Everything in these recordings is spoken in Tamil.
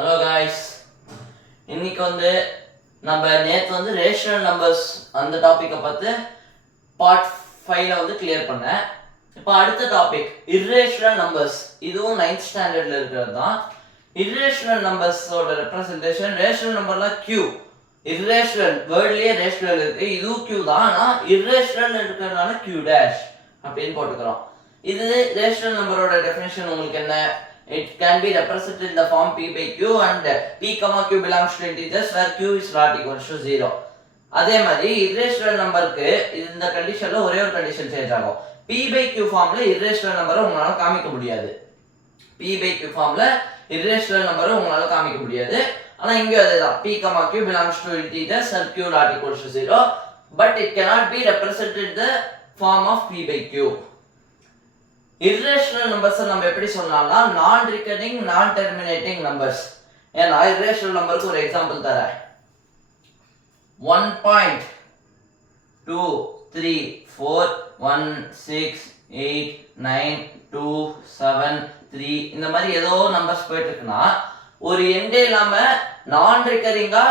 ஹலோ காய்ஸ், இன்னைக்கு நம்ம நேற்று ரேஷனல் நம்பர்ஸ் அந்த டாப்பிக்கை பார்த்து பார்ட் 5ல் கிளியர் பண்ணேன். இப்போ அடுத்த டாபிக் இர்ரேஷனல் நம்பர்ஸ். இதுவும் 9th ஸ்டாண்டர்டில் இருக்கிறது தான். இர்ரேஷனல் நம்பர்ஸோட ரெப்ரசன்டேஷன், ரேஷனல் நம்பர்லாம் Q, இர்ரேஷனல் வேர்ட்லேயே ரேஷனல் இருக்கு, இதுவும் Q தான். ஆனால் இர்ரேஷனல் இருக்கிறதுனால Q டேஷ் அப்படின்னு போட்டுக்கிறோம். இது ரேஷனல் நம்பரோட டெஃபினேஷன் உங்களுக்கு என்ன? It can be represented in the form P by Q and P, Q belongs to integers where Q is not equal to 0. அதே மாதிரி irrational நம்பருக்கு இந்த கண்டிஷன்ல ஒரே ஒரு கண்டிஷன் சேஞ்ச் ஆகும். P by Q ஃபார்ம்ல irrational நம்பரை உங்களால காமிக்க முடியாது. P by Q ஃபார்ம்ல irrational நம்பரை உங்களால காமிக்க முடியாது. ஆனா இங்க அதுதான் P, Q belongs to integers and Q not equal to 0, but it cannot be represented in the form of P by Q. irrational numbers நம்ம எப்படி சொல்லலாம்னா நான் ரிகரிங் நான் டெர்மினேட்டிங் நம்பர்ஸ். ஏன்னா irrational நம்பருக்கு ஒரு எக்ஸாம்பிள் தரேன். 1.23416892273 இந்த மாதிரி ஏதோ நம்பர்ஸ் போயிட்டு இருக்குன்னா ஒரு எண்டே இல்லாம நான் ரிகரிங்கா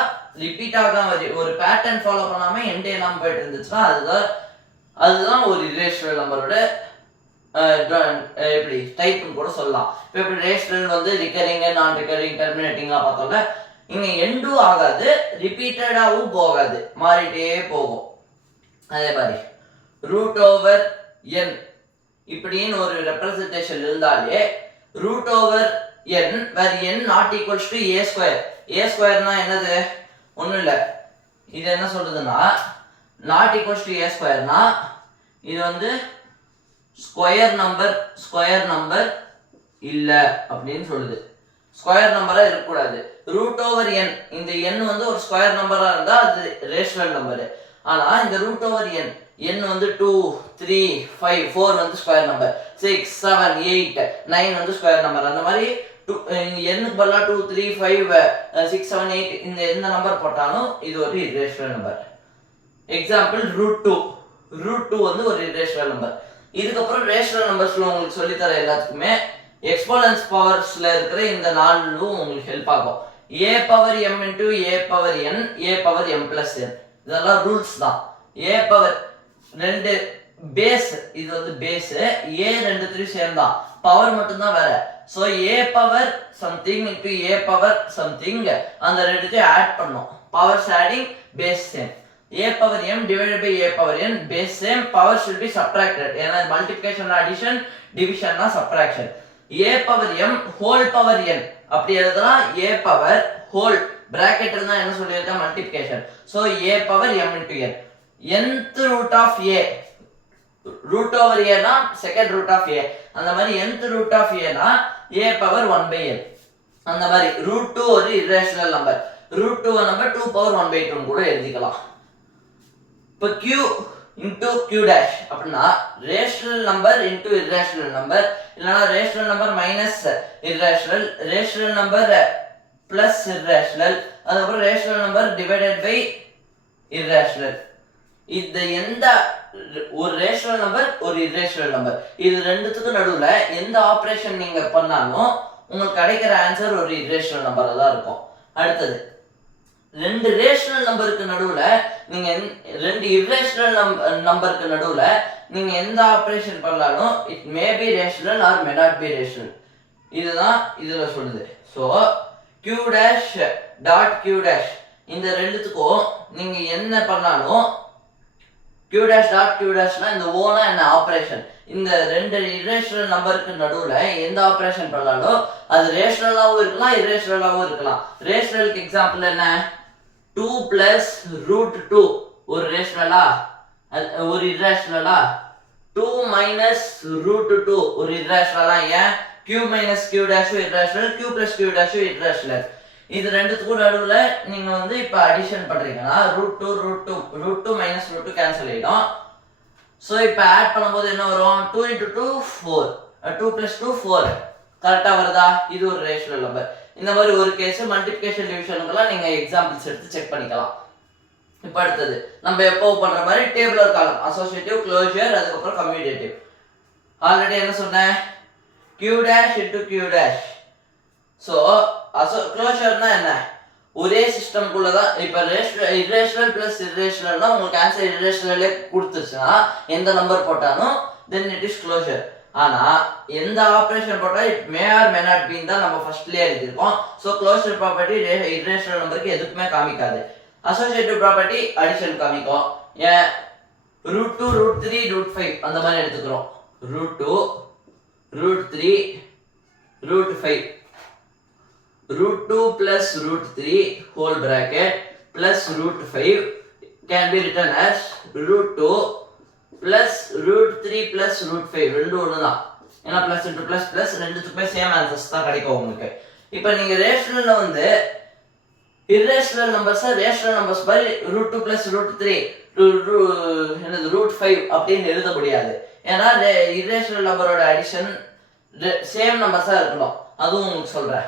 ரிப்பீட் ஆகாம ஒரு பேட்டர்ன் ஃபாலோ பண்ணாம எண்டே இல்லாம போயிட்டு இருந்துச்சுன்னா அதுதான் ஒரு irrational நம்பரோட எப்படி டைப்னு கூட சொல்லலாம். இப்போ எப்படி ரேஷனல் ரிகரிங் நான் ரிகரிங் டெர்மினேட்டிங்லாம் பார்த்தோம்ல, இங்க எண்டும் ஆகாது, ரிப்பீட்டடாகவும் போகாது, மாறிட்டே போகும். அதே மாதிரி ரூட் ஓவர் என் இப்படின்னு ஒரு ரெப்ரசன்டேஷன் இருந்தாலே root over n where n not equals to a square. A ஸ்கொயர்னா என்னது? ஒன்றும் இல்லை, இது என்ன சொல்றதுன்னா நாட் ஈக்குவல்ஸ் டு ஏ ஸ்கொயர்னா இது ஸ்கொயர் நம்பர் இல்ல அப்படின்னு சொல்லுது. ஸ்கொயர் நம்பரா இருக்கக்கூடாது. ரூட் ஓவர் என், இந்த எண் ஒரு ஸ்கொயர் நம்பரா இருந்தா அது ரேஷனல் நம்பரு. ஆனா இந்த ரூட் ஓவர் என் 2 3 5 4 ஸ்கொயர் நம்பர், 6 7 8 9 ஸ்கொயர் நம்பர். அந்த மாதிரி எண்ணுக்கு பதிலாக 2 3 5 6 7 8 இந்த எந்த நம்பர் போட்டாலும் இது ஒரு irrational number. Example root two ஒரு இரேஷனல் நம்பர். இதுக்கப்புறம் ரேஷனல் நம்பர்ஸ்ல உங்களுக்கு சொல்லித்தர எல்லாத்துக்குமே எக்ஸ்போனன்ஸ் பவர்ஸ்ல இருக்கிற இந்த நாலும் உங்களுக்கு ஹெல்ப் ஆகும். a power m into a power n, a power m plus n, இதெல்லாம் ரூல்ஸ் தான். a பவர் 2 பேஸ், இது பேஸ், a 2 சேர்ந்தா பவர் மட்டும் தான் வேற. So a power something into a power something, அந்த ரெண்டுத்தையும் ஆட் பண்ணும். Powers adding, base same. a power m divided by a power n, base same, power should be subtracted. ஏன்னா multiplication addition, division subtraction. a power m whole power n அப்படி எழுதலாம். a power whole bracket இருந்தா என்ன சொல்லிருக்கேன்? multiplication. so a power m into n. nth root of a, root over a னா second root of a, அந்த மாதிரி nth root of a னா a power 1 by n. அந்த மாதிரி root 2 ஒரு irrational number. root 2 number 2 power 1 by 2 கூட எழுதிக்கலாம். இப்போ q into q dash அப்படின்னா rational number into irrational number, இல்லைனா rational number minus irrational, rational number plus irrational, அதுக்கப்புறம் rational number divided by irrational. இது எந்த ஒரு ரேஷனல் நம்பர் ஒரு irrational நம்பர், இது ரெண்டுத்துக்கும் நடுவுல எந்த ஆபரேஷன் நீங்க பண்ணாலும் உங்களுக்கு கிடைக்கிற ஆன்சர் ஒரு irrational நம்பரா தான் இருக்கும். அடுத்தது ரெண்டு ரேஷனல் நம்பருக்கு நடுவுல நீங்க ரெண்டு irrational நம்பருக்கு நடுவுல நீங்க எந்த ஆபரேஷன் பண்ணாலும் it may be rational or may not be rational. இதுதான் இதுல சொல்லுது. So q dash dot q dash இந்த ரெண்டுத்துக்கும் நீங்க என்ன பண்ணாலும் q dash டாட் q dashனா இந்த ஓனா என்ன ஆபரேஷன், இந்த ரெண்டு irrational நம்பருக்கு நடுவுல எந்த ஆபரேஷன் பண்ணாலும் அது ரேஷனலாவும் இருக்கலாம், irrationalaவும் இருக்கலாம். ரேஷனலுக்கு எக்ஸாம்பிள் என்ன? 2 plus root 2 ஒரு ரேஷனலா ஒரு irrationalா? 2 minus root 2 ஒரு irrationalா? ஏன்? q minus q dash irrational, q plus q dash irrational. இது ரெண்டுத்துக்கும் நடுவுல நீங்க இப்ப அடிஷன் பண்றீங்கன்னா root 2 minus root 2 கேன்சல் ஆயிடும். சோ இப்ப ஆட் பண்ணும்போது என்ன வரும்? 2 into 2 4, 2 plus 2 4. கரெக்டா வருதா? இது ஒரு ரேஷனல் நம்பர். இந்த மாதிரி ஒரு கேஸ் மல்டிப்ளிகேஷன் டிவிஷனுக்கெல்லாம் நீங்க எக்ஸாம்பிள்ஸ் எடுத்து செக் பண்ணிக்கலாம். இப்ப அடுத்தது நம்ம எப்போ பண்ற மாதிரி டேபிளர் காலம், அசோசியேட்டிவ், க்ளோஷர், அதுக்கப்புறம் கம்யூட்டேட்டிவ். ஆல்ரெடி என்ன சொன்னேன்? q dash into q dash so க்ளோஷர்னா என்ன, ஒரே சிஸ்டம்குள்ள தான். இப்போ இரேஷனல் பிளஸ் இரேஷனல்னா உங்களுக்கு ஆன்சர் இரேஷனலே கொடுத்துச்சுன்னா எந்த நம்பர் போட்டாலும் தென் இட் இஸ் க்ளோஷர். ஆனா எந்த ஆப்ரேஷன் போட்டாலும் it may R may not been தான் நம்ம ஃபர்ஸ்ட்லயே எழுதியிருக்கோம். ஸோ க்ளோஷர் ப்ராப்பர்ட்டி இரேஷனல் நம்பருக்கு எதுக்குமே காமிக்காது. அசோசியேட்டிவ் ப்ராப்பர்ட்டி அடிஷன் காமிக்கும். ஏன் √2 √3 √5 அந்த மாதிரி எடுத்துக்கிறோம். √2 √3 √5 √2 plus √3 whole bracket plus √5 can be written as √2 plus √3 plus √5 ரெண்டு ஒன்று தான். ஏன்னா பிளஸ் இன்டு பிளஸ் பிளஸ் ரெண்டுத்துக்குமே சேம் ஆன்சர்ஸ் தான் கிடைக்கும் உங்களுக்கு. இப்போ நீங்க ரேஷனல்ல வந்து irrational numbers rational numbers by √2 plus √3 என்னது √5 அப்படின்னு எழுத முடியாது. ஏன்னா இரேஷனல் நம்பரோட அடிஷன் சேம் நம்பர்ஸா இருக்கணும். அதுவும் உங்களுக்கு சொல்றேன்.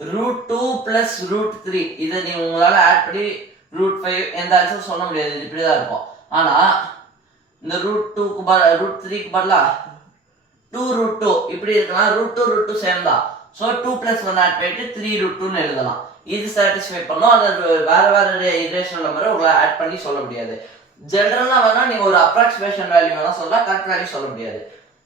√2 plus √3 இதை நீங்க உங்களால ஆட் பண்ணி √5 எந்த ஆன்சர் சொல்ல முடியாது. இப்படிதான் இருக்கும். ஆனா இந்த √2க்கு √3க்கு பதிலா 2√2 இப்படி இருக்கலாம். √2 √2 சேம் தான். ஸோ 2 + 1 ஆட் பண்ணிட்டு 3√2ன்னு எழுதலாம். இது சாட்டிஸ்ஃபை பண்ணும். அது வேற இரேஷனல் நம்பரை உங்களால் ஆட் பண்ணி சொல்ல முடியாது. ஜென்ரலாக வேணா நீங்க ஒரு அப்ராக்சிமேஷன் வேல்யூ வேணா சொல்லலாம், கரெக்ட் வேல்யூ சொல்ல முடியாது.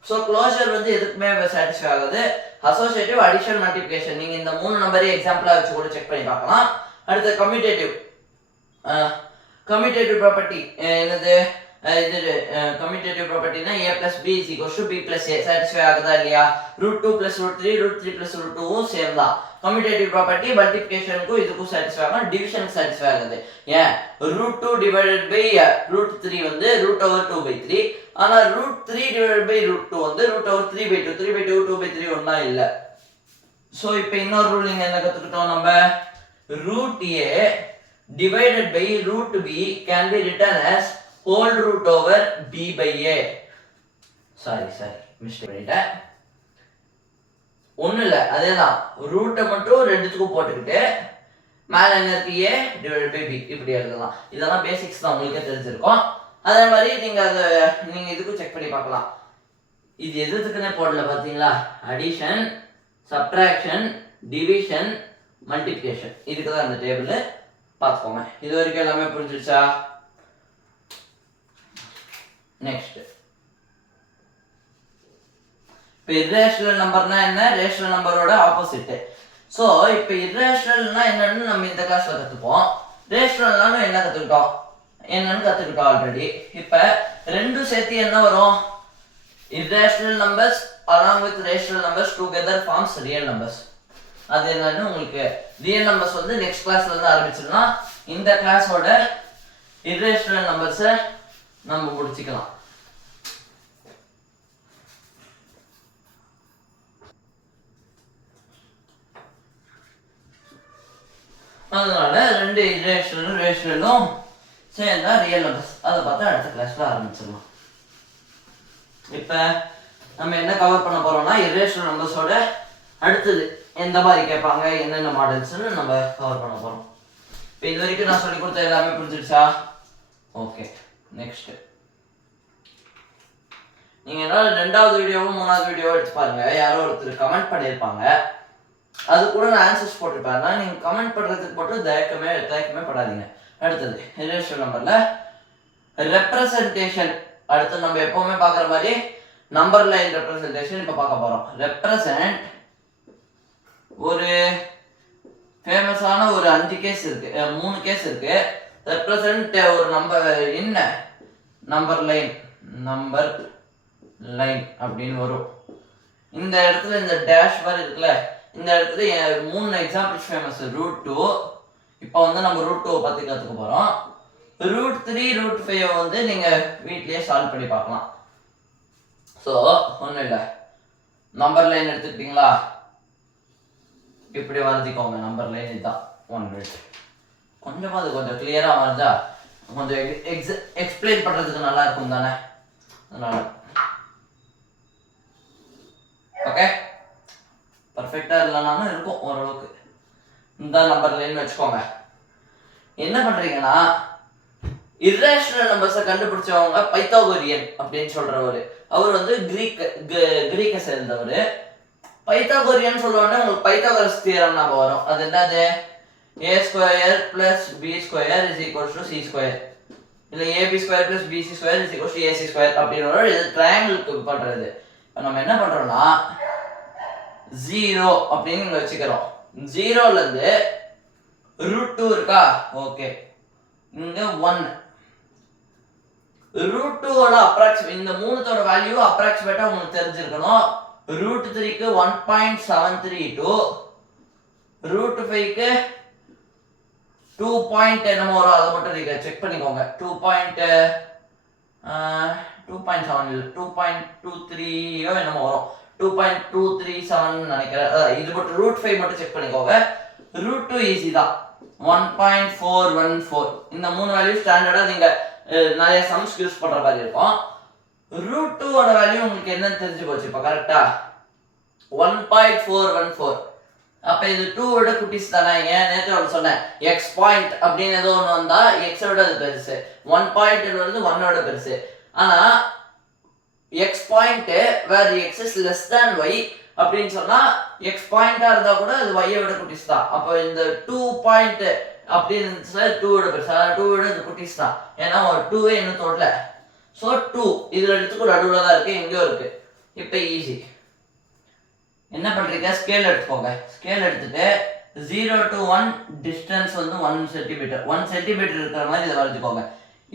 ஸோ க்ளோஷர் வந்து எதுக்குமே சாட்டிஸ்ஃபை ஆகுது. அசோசியேட்டிவ், அடிஷன், மல்டிப்ளிகேஷன் நீங்க இந்த 3 நம்பரே எக்ஸாம்பிளா வச்சு கூட செக் பண்ணி பார்க்கலாம். அடுத்து கம்யூட்டேட்டிவ் ப்ராப்பர்ட்டி என்னது, இது கம்யூட்டேட்டிவ் ப்ராப்பர்ட்டினா a plus b is equals to b plus a satisfy ஆகுதா இல்லையா? √2 plus √3 √3 plus √2 சேம் தான். கம்யூட்டேட்டிவ் ப்ராப்பர்ட்டி மல்டிப்ளிகேஷனுக்கும் இதுக்கும் சாட்டிஸ்ஃபை ஆகும், டிவிஷனுக்கு சாட்டிஸ்ஃபை ஆகுது. ஏன் √2 டிவைடட் பை √3 வந்து √2/3. ஆனா √3 டிவைடட் பை √2 வந்து √3/2. 3/2 2/3 ஒண்ணா இல்ல. சோ இப்போ இன்னொரு ரூலிங் என்ன கத்துக்கிட்டோம் நம்ம, √a divided by √b can be written as whole root over b by a. Sorry mistake பண்ணிட்டேன். ஒண்ணு இல்ல, அதேதான். ரூட்டை மட்டும் ரெண்டுத்துக்கும் போட்டுக்கிட்டு மேல என்ன இருக்கு, a divided by b இப்படி எழுதலாம். இதெல்லாம் பேசிக்ஸ் தான், உங்களுக்கே தெரிஞ்சிருக்கும். அதே மாதிரி நீங்க இதுக்கும் செக் பண்ணி பார்க்கலாம். இது எதுக்குன்னே போடல பாத்தீங்களா, அடிஷன், சப்ட்ராக்ஷன், டிவிஷன், மல்டிப்ளிகேஷன், இதுக்கு தான் இந்த டேபிள். பார்த்துக்கோங்க. இது வரைக்கும் எல்லாமே புரிஞ்சிருச்சா? நெக்ஸ்ட், இப்போ இரேஷனல் நம்பர்னா என்ன, ரேஷனல் நம்பரோட ஆப்போசிட். ஸோ இப்போ இரேஷனல்னா என்னன்னு நம்ம இந்த கிளாஸ்ல கற்றுப்போம். ரேஷனல்னாலும் என்னன்னு கற்றுக்கிட்டோம் ஆல்ரெடி. இப்போ ரெண்டும் சேர்த்து என்ன வரும், irrational numbers along with rational numbers together forms real numbers. அது என்னன்னு உங்களுக்கு ரியல் நம்பர்ஸ் வந்து நெக்ஸ்ட் கிளாஸ்ல இருந்து ஆரம்பிச்சிடலாம். இந்த கிளாஸோட irrational numbers நம்ம முடிச்சுக்கலாம். அதனால ரெண்டு irrational ரேஷனலும் சேர்ந்தா ரியல் நம்பர்ஸ். அதை பார்த்தா அடுத்த கிளாஸ்ல ஆரம்பிச்சிடலாம். இப்போ நம்ம என்ன கவர் பண்ண போறோம்னா irrational நம்பர்ஸோட அடுத்தது எந்த மாதிரி கேட்பாங்க, என்னென்ன மாடல்ஸ்னு நம்ம கவர் பண்ண போறோம். இப்போ இது வரைக்கும் நான் சொல்லி கொடுத்த எல்லாமே புரிஞ்சிடுச்சா? ஓகே, நெக்ஸ்ட் நீங்க என்ன ரெண்டாவது வீடியோவும் மூணாவது வீடியோவும் எடுத்து பாருங்க. யாரோ ஒருத்தர் கமெண்ட் பண்ணியிருப்பாங்க, அது கூட நான் ஆன்சர்ஸ் போட்டிருப்பேன். நீங்க கமெண்ட் பண்றதுக்கு மட்டும் தயக்கமே படாதீங்க. அடுத்தது irrational நம்பர்ல ரெப்ரசன்டேஷன். அடுத்து நம்ம எப்பவுமே பார்க்குற மாதிரி நம்பர் லைன் ரெப்ரசன்டேஷன் இப்போ பார்க்க போறோம். ரெப்ரசன்ட் ஒரு ஃபேமஸான ஒரு 5 கேஸ் இருக்கு, 3 கேஸ் இருக்கு. ரெப்ரசன்ட் ஒரு நம்பர் லைன் அப்படின்னு வரும். இந்த இடத்துல இந்த டேஷ் பார் இருக்குல்ல, இந்த இடத்துல 3 எக்ஸாம்பிள்ஸ் ஃபேமஸ். √2 இப்போ வந்து நம்ம √2 பத்தி கற்றுக்க போறோம். √3 √5 வந்து நீங்க வீட்லயே சால்வ் பண்ணி பார்க்கலாம். ஸோ ஒன்றும் இல்லை, நம்பர் லைன் எடுத்துக்கிட்டீங்களா, இப்படி வருதிக்கோங்க. நம்பர் லைன் இதுதான். 1 மினிட், கொஞ்சமா அது கொஞ்சம் கிளியரா வருதா, கொஞ்சம் எக்ஸ்பிளைன் பண்றதுக்கு நல்லா இருக்கும் தானே, அதனால ஓகே. பர்ஃபெக்டா இல்லைனாலும் இருக்கும் ஓரளவுக்கு. இந்த நம்பர் லைன் வச்சுக்கோங்க. என்ன பண்றீங்கன்னா, irrational நம்பர்ஸை கண்டுபிடிச்சவங்க பைத்தாகோரியன் அப்படின்னு சொல்றவர். அவர் வந்து கிரீக்கை சேர்ந்தவர். பைத்தாகோரியன் சொல்லுவாங்க, உங்களுக்கு பைத்தாகோரஸ் தியரம் ஞாபகம் வரும். அது என்னது? a square plus b square is equals to c square. இல்ல ab square plus bc square is equals to ac square அப்படின்ற இது ட்ரையாங்கிளுக்கு பண்றது. நம்ம என்ன பண்றோம்னா 0 அப்படின்னு இங்க வச்சுக்கிறோம். 0ல இருந்து √2 இருக்கா? ஓகே. இங்க 1 √2 ஓட அப்ராக்ஸிமேட் இந்த மூணுத்தோட வேல்யூ அப்ராக்ஸிமேட்டா உங்களுக்கு தெரிஞ்சிருக்கணும். √3க்கு 1.732, √5க்கு 2 பாயிண்ட் என்னமோ வரும், அதை மட்டும் நீங்க செக் பண்ணிக்கோங்க. 2.7 இல்ல 2.23 என்னமோ வரும், 2.237 நினைக்கிறேன். இது மட்டும் √5 மட்டும் செக் பண்ணிக்கோங்க. √2 ஈஸி தான், 1.414. இந்த மூணு வேல்யூ ஸ்டாண்டர்டா நீங்க நிறைய சம்ஸ் யூஸ் பண்ற மாதிரி இருக்கும். √2 ஓட வேல்யூ உங்களுக்கு என்னன்னு தெரிஞ்சு போச்சு இப்ப கரெக்டா? 1.414. அப்ப இது 2 விட குட்டிஸ் தானே. ஏன் நேற்று சொன்னேன், எக்ஸ் பாயிண்ட் அப்படின்னு ஏதோ ஒன்று வந்தா எக்ஸை விட அது பெருசு, 1 பாயிண்ட் வந்து 1 விட பெருசு. ஆனா x point where x is less than y அப்படின்னு சொன்னா எக்ஸ் பாயிண்டா இருந்தா கூட அது ஒய்யை விட குட்டிஸ் தான். அப்போ இந்த 2 பாயிண்ட் அப்படின்னு 2 விட பெருசு, அதாவது 2 விட இது குட்டிஸ் தான். ஏன்னா ஒரு 2வே இன்னும் தொடல. ஸோ 2 இதுல எடுத்துக்கூட நடுவில் தான் இருக்கு, எங்கேயோ இருக்கு. இப்போ ஈஸி என்ன பண்றீங்க, ஸ்கேல் எடுத்துக்கோங்க. ஸ்கேல் எடுத்துட்டு 0 to 1 டிஸ்டன்ஸ் வந்து 1 சென்டிமீட்டர், 1 சென்டிமீட்டர் இருக்கிற மாதிரி இதை வரைஞ்சுக்கோங்க.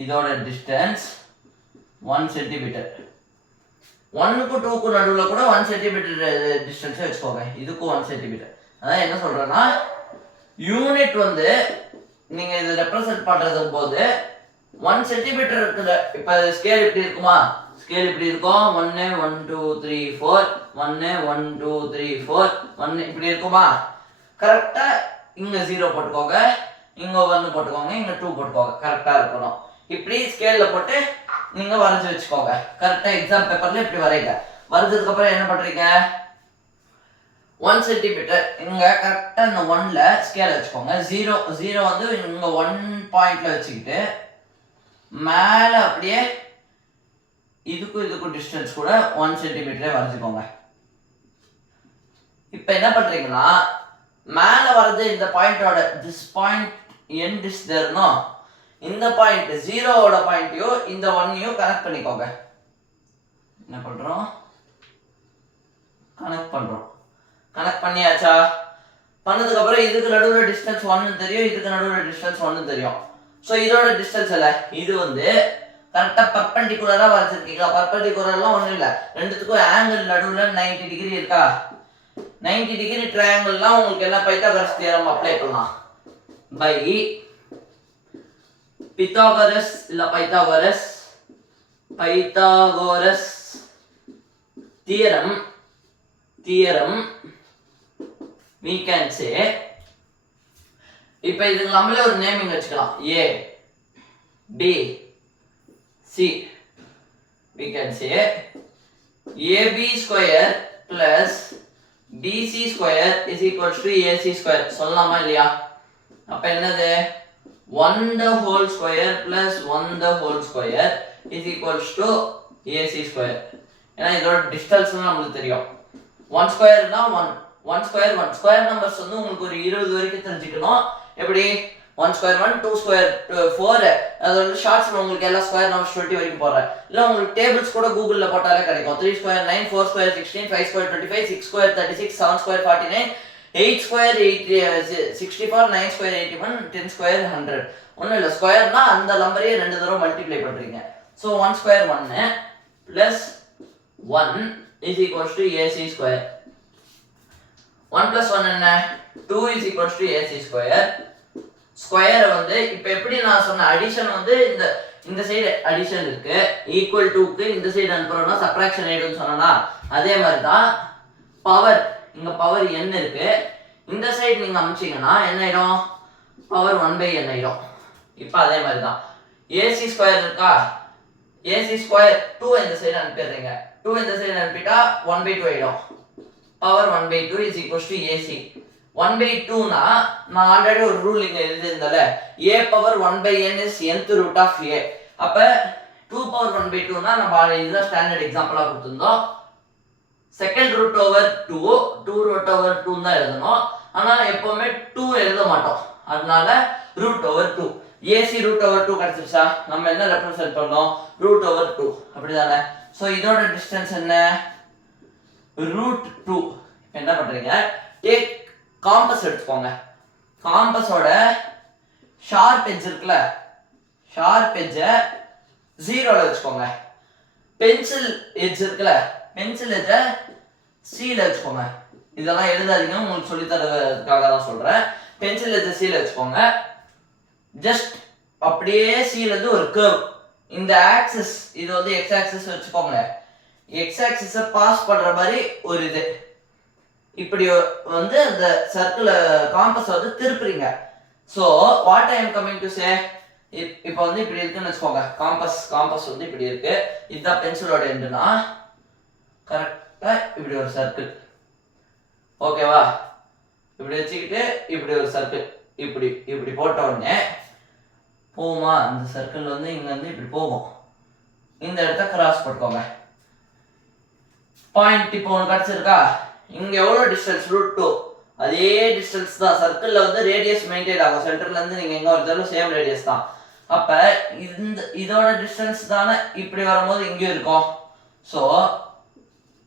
இதோட டிஸ்டன்ஸ் 1 சென்டிமீட்டர். 1க்கு 2க்கு நடுவில் கூட 1 சென்டிமீட்டர் டிஸ்டன்ஸே வச்சுக்கோங்க. இதுக்கும் 1 சென்டிமீட்டர். அதான் என்ன சொல்றேன்னா, யூனிட் வந்து நீங்க இதை ரெப்ரசென்ட் பண்றது போது 1 சென்டிமீட்டர் இருக்குது. இப்போ ஸ்கேல் இப்படி இருக்குமா? ஸ்கேல் இப்படி இருக்கும். 1 1 2 3 4 1 1 2 3 4 1 இப்படி இருக்குமா? கரெக்டா இங்க 0 போட்டுக்கோங்க, இங்க 1 போட்டுக்கோங்க, இங்க 2 போட்டுக்கோங்க. கரெக்டா இருக்கணும். இப்படி ஸ்கேல்ல போட்டு நீங்க வரைஞ்சு வச்சுக்கோங்க. கரெக்டா எக்ஸாம் பேப்பர்ல இப்படி வரைங்க. வரைஞ்சதுக்கு அப்புறம் என்ன பண்றீங்க, 1 சென்டிமீட்டர் இங்க கரெக்டா இந்த 1ல ஸ்கேல் வச்சுக்கோங்க. 0 வந்து இங்க 1 பாயிண்ட்ல வச்சுக்கிட்டு மேல அப்படியே இதுக்கும் டிஸ்டன்ஸ் கூட 1 சென்டிமீட்டரே வரைஞ்சுக்கோங்க. இப்போ என்ன பண்றீங்கன்னா, மேல வரைஞ்ச இந்த பாயிண்டோட திஸ் பாயிண்ட் எண்ட் இஸ் தேர்னோ, இந்த பாயிண்ட் 0ஓட பாயிண்ட்டையும் இந்த 1ஐயும் கனெக்ட் பண்ணிக்கோங்க. என்ன பண்றோம், கனெக்ட் பண்றோம். கனெக்ட் பண்ணியாச்சா? பண்ணதுக்கு அப்புறம் இதுக்கு நடுவில் டிஸ்டன்ஸ் 1 தெரியும், இதுக்கு நடுவில் டிஸ்டன்ஸ் 1 தெரியும். ஸோ இதோட டிஸ்டன்ஸ் இல்லை, இது வந்து கரெக்டா பர்பெண்டிகுலரா வரைச்சிருக்கீங்களா? பர்பெண்டிகுலர்லாம் ஒன்றும் இல்லை, ரெண்டுத்துக்கும் ஆங்கிள் நடுவில் 90 டிகிரி இருக்கா? 90 டிகிரி ட்ரையாங்கிள்லாம் உங்களுக்கு எல்லாம் பைத்தாகோரஸ் தியரம் அப்ளை பண்ணலாம். பை பித்தாகோரஸ் இல்ல Pythagoras theorem we can say, இப்போ இதுக்கு நம்மளே ஒரு நேமிங் வச்சுக்கலாம். A B C, we can say AB square plus BC square is equals to AC square. சொல்லலாமா இல்லையா? அப்ப என்னது, 1 the whole square plus 1 the whole square is equals to AC square. ஏன்னா இதோட டிஸ்டன்ஸ் நமக்கு தெரியும். 1 square தான் 1 square நம்பர்ஸ் வந்து உங்களுக்கு ஒரு 20 வரைக்கும் தெரிஞ்சுக்கணும். எப்படி 1 square 1 2 square 4, அதோட ஷார்ட்ஸ்ல உங்களுக்கு எல்லா ஸ்கொயர் நம்பர்ஸ் 20 வரைக்கும் போடுறேன். இல்லை உங்களுக்கு டேபிள்ஸ் கூட கூகுள்ல போட்டாலே கிடைக்கும். 3 square 9, 4 square 16, 5 square 25, 6 square 36, 7 square 49, 8 square 64, 9 square 81, 10 square 100. ஒன்றும் இல்லை, ஸ்கொயர்னா அந்த நம்பரையே 2 தடவை மல்டிப்ளை பண்றீங்க. So 1 square 1 plus 1 is equals to AC square. 1 plus 1 என்ன, 2 is equals to AC square. Square வந்து இப்போ எப்படி நான் சொன்ன அடிஷன் வந்து இந்த சைடு அடிஷன் இருக்கு, ஈக்குவல் டுக்கு இந்த சைடு அனுப்புறோம்னா சப்ராக்ஷன் ஆயிடும்னு சொன்னா, அதே மாதிரி தான் பவர். இங்க பவர் n இருக்கு, இந்த சைடு நீங்க அனுப்பிச்சீங்கன்னா என்ன ஆயிடும், பவர் 1/n ஆயிடும். இப்போ அதே மாதிரி தான் AC ஸ்கொயர் இருக்கா, AC ஸ்கொயர் 2 இந்த சைடு அனுப்பிடுறீங்க, 2 இந்த சைடு அனுப்பிட்டா 1/2 ஆயிடும். Power 1/2 is equals to AC. 1/2 னா நான் ஆல்ரெடி ஒரு ரூல் இங்க எழுதிருந்தல, a power 1/n is nth root of a. அப்ப 2 power 1/2 னா நம்ம இதுதான் ஸ்டாண்டர்ட் எக்ஸாம்பிளா கொடுத்திருந்தோம். Second root over 2 2 root over 2 தான் எழுதணும். ஆனா எப்பவுமே 2 எழுத மாட்டோம். அதனால root over 2 AC root over 2 கிடைச்சிருச்சா? நம்ம என்ன ரெப்ரசென்ட் பண்ணோம்? ரூட் ஓவர் 2 அப்படிதானே? ஸோ இதோட டிஸ்டன்ஸ் என்ன? ரூட் 2. என்ன பண்றீங்க? டேக் காம்பஸ் எடுத்துக்கோங்க. காம்பஸோட ஷார்ப் எட்ஜ் இருக்குல்ல, ஷார்ப் எட்ஜை 0ல வச்சுக்கோங்க. பென்சில் எட்ஜ் இருக்குல்ல, பென்சில் எட்ஜை Cல வச்சுக்கோங்க. இதெல்லாம் எழுதாதீங்க, உங்களுக்கு சொல்லி தரதுக்காக தான் சொல்றேன். பென்சில் எட்ஜை Cல வச்சுக்கோங்க. ஜஸ்ட் அப்படியே Cல இருந்து ஒரு கர்வ், இந்த ஆக்சிஸ் இது வந்து எக்ஸ் ஆக்சிஸ் வச்சுக்கோங்க. எக்ஸ் ஆக்சிஸை பாஸ் பண்ற மாதிரி ஒரு இது இப்படி வந்து அந்த சர்க்கிள் காம்பஸ் வந்து திருப்புறீங்க. So what I am coming to say, இப்போ வந்து இப்படி இருக்குன்னு வச்சுக்கோங்க. காம்பஸ் வந்து இப்படி இருக்கு. இதுதான் பென்சிலோட எண்டுனா கரெக்டா இப்படி ஒரு சர்க்கிள். ஓகேவா? இப்படி வச்சுக்கிட்டு இப்படி ஒரு சர்க்கிள் இப்படி போட்ட உடனே போகுமா? அந்த சர்க்கிள் வந்து இங்க வந்து இப்படி போகும். இந்த இடத்த கிராஸ் போட்டுக்கோங்க. பாயிண்ட் இப்போ ஒன்று கிடச்சிருக்கா? இங்க எவ்வளவு டிஸ்டன்ஸ்? ரூட் 2. அதே டிஸ்டன்ஸ் தான். சர்க்கிள்ல வந்து ரேடியஸ் மெயின்டைன் ஆகும். சென்டர்ல இருந்து நீங்க எங்க வரதாலும் சேம் ரேடியஸ் தான். அப்ப இதோட டிஸ்டன்ஸ் தானே இப்படி வரும்போது இங்க இருக்கும். ஸோ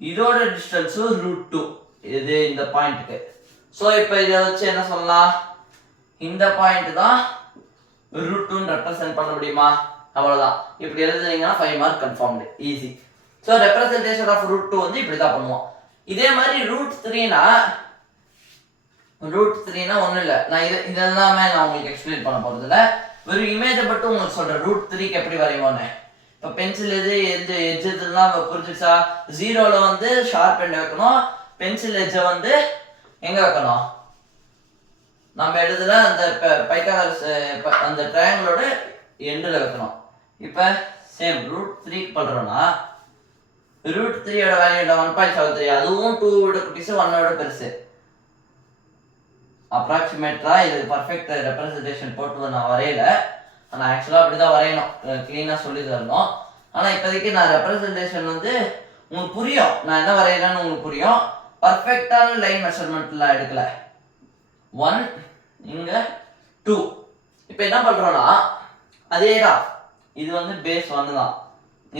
இதோட டிஸ்டன்ஸ் ரூட் 2 இது இந்த பாயிண்ட்டுக்கு. ஸோ இப்போ இதை வச்சு என்ன சொல்லலாம்? இந்த பாயிண்ட் தான் ரூட் 2 ரெப்ரசென்ட் பண்ண முடியுமா? அவ்வளவுதான். இப்படி எழுதுனீங்கன்னா 5 mark confirmed. Easy. So representation of root 2 வந்து இப்படி தான் பண்ணுவோம். இதே மாதிரி ரூட் 3னா ஒன்றும் இல்லை. நான் இதெல்லாமே நான் உங்களுக்கு எக்ஸ்பிளைன் பண்ண போகிறது இல்லை. ஒரு இமேஜை மட்டும் உங்களுக்கு சொல்கிறேன். ரூட் 3க்கு எப்படி வரைவோன்னு. இப்போ பென்சில் எட்ஜ் இதெல்லாம் புரிஞ்சுச்சா? 0ல வந்து ஷார்ப் எண்ட் வைக்கணும். பென்சில் எட்ஜை வந்து எங்கே வைக்கணும்? நம்ம எழுதுல அந்த பைத்தாகரஸ் அந்த ட்ரையாங்கிளோட எண்டில் வைக்கணும். இப்போ சேம் ரூட் 3 பண்ணுறோன்னா ரூட் 3யோட வேல்யூ 1.73. அதுவும் 2 விட குட்டிஸு 1 விட பெருசு. அப்ராக்சிமேட்டா இது பர்ஃபெக்ட் ரெப்ரசன்டேஷன் போட்டு நான் வரையல. ஆனால் ஆக்சுவலாக அப்படி தான் வரையணும், க்ளீனாக சொல்லி தரணும். ஆனால் இப்போதைக்கு நான் ரெப்ரசன்டேஷன் வந்து உங்களுக்கு புரியும். நான் என்ன வரையலன்னு உங்களுக்கு புரியும். பர்ஃபெக்டான லைன் மெஷர்மெண்ட்லாம் எடுக்கல. 1 இங்கே 2. இப்போ என்ன பண்ணுறோன்னா அதே தான். இது வந்து பேஸ் 1 தான்.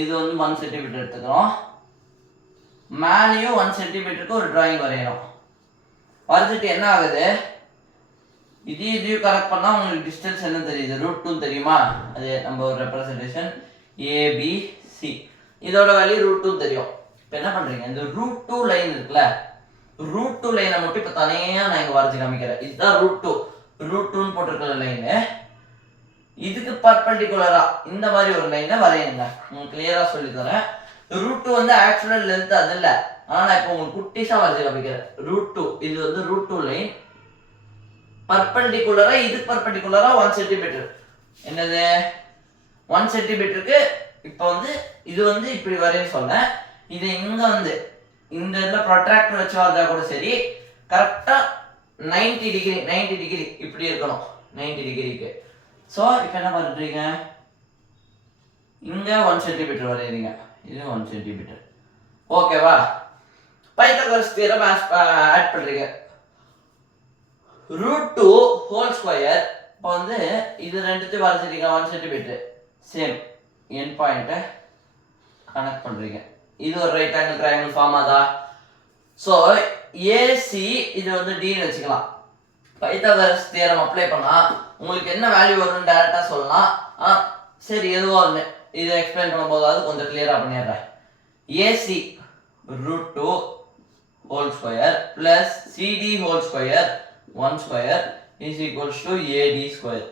இது வந்து 1 சென்டிமீட்டர் எடுத்துக்கிறோம். மேலேயும் 1 சென்டிமீட்டருக்கு ஒரு டிராயிங் வரையணும். வரைஞ்சிட்டு என்ன ஆகுது? இதையும் கரெக்ட் பண்ணால் உங்களுக்கு டிஸ்டன்ஸ் என்ன தெரியுது? ரூட் 2 தெரியுமா? அது நம்ம ஒரு ரெப்ரசன்டேஷன் ஏபிசி. இதோட வேல்யூ ரூட் 2 தெரியும். இப்போ என்ன பண்ணுறீங்க? இந்த ரூட் 2 லைன் இருக்குல்ல, ரூட் 2 லைனை மட்டும் இப்போ தனியாக நான் இங்கே வரைஞ்சி காமிக்கிறேன். இதுதான் ரூட் 2ன்னு போட்டிருக்கிற லைனு. இதுக்கு பர்பெண்டிகுலரா இந்த மாதிரி ஒரு லைனை வரையுங்க. உங்களுக்கு கிளியரா சொல்லி தரேன். ரூட் 2 வந்து ஆக்சுவல் லென்த் அது இல்லை. ஆனால் நான் இப்போ உங்களுக்கு குட்டிஸா வரைஞ்சி காமிக்கிறேன். ரூட் 2 இது வந்து ரூட் 2 லைன். பர்பெண்டிகுலரா இதுக்கு பர்பெண்டிகுலரா 1 சென்டிமீட்டர். என்னது 1 சென்டிமீட்டருக்கு இப்போ வந்து இது வந்து இப்படி வரையும் சொன்னேன். இது இங்க வந்து இந்த இடத்துல ப்ரொட்ராக்டர் வச்சு வரைஞ்சா கூட சரி, கரெக்டா 90 டிகிரி இப்படி இருக்கணும். 90 டிகிரிக்கு. ஸோ இப்போ என்ன பண்ணுறீங்க? இங்கே 1 சென்டிமீட்டர் வரைகிறீங்க. இது 1 சென்டிமீட்டர். ஓகேவா? பைத்தாகரஸ் தியரம் ஆட் பண்ணுறீங்க. Root 2 whole square. இப்போ வந்து இது ரெண்டுத்தையும் வரைஞ்சிருக்கீங்க 1 சென்டிமீட்டர். சேம் என் பாயிண்ட்டை கனெக்ட் பண்ணுறீங்க. இது ஒரு ரைட் ஆங்கிள் ட்ரையாங்கிள் ஃபார்ம் ஆதா? ஸோ ஏசி இது வந்து டின்னு வச்சுக்கலாம். பைத்தாகரஸ் தியரம் அப்ளை பண்ணால் உங்களுக்கு என்ன வேல்யூ வரும்னு டேரெக்டாக சொல்லலாம். சரி எதுவோ ஒன்று இதை எக்ஸ்பிளைன் பண்ணும்போது அது கொஞ்சம் கிளியராக பண்ணிடுறேன். AC root 2 whole square plus CD whole square 1 square is equals to AD square.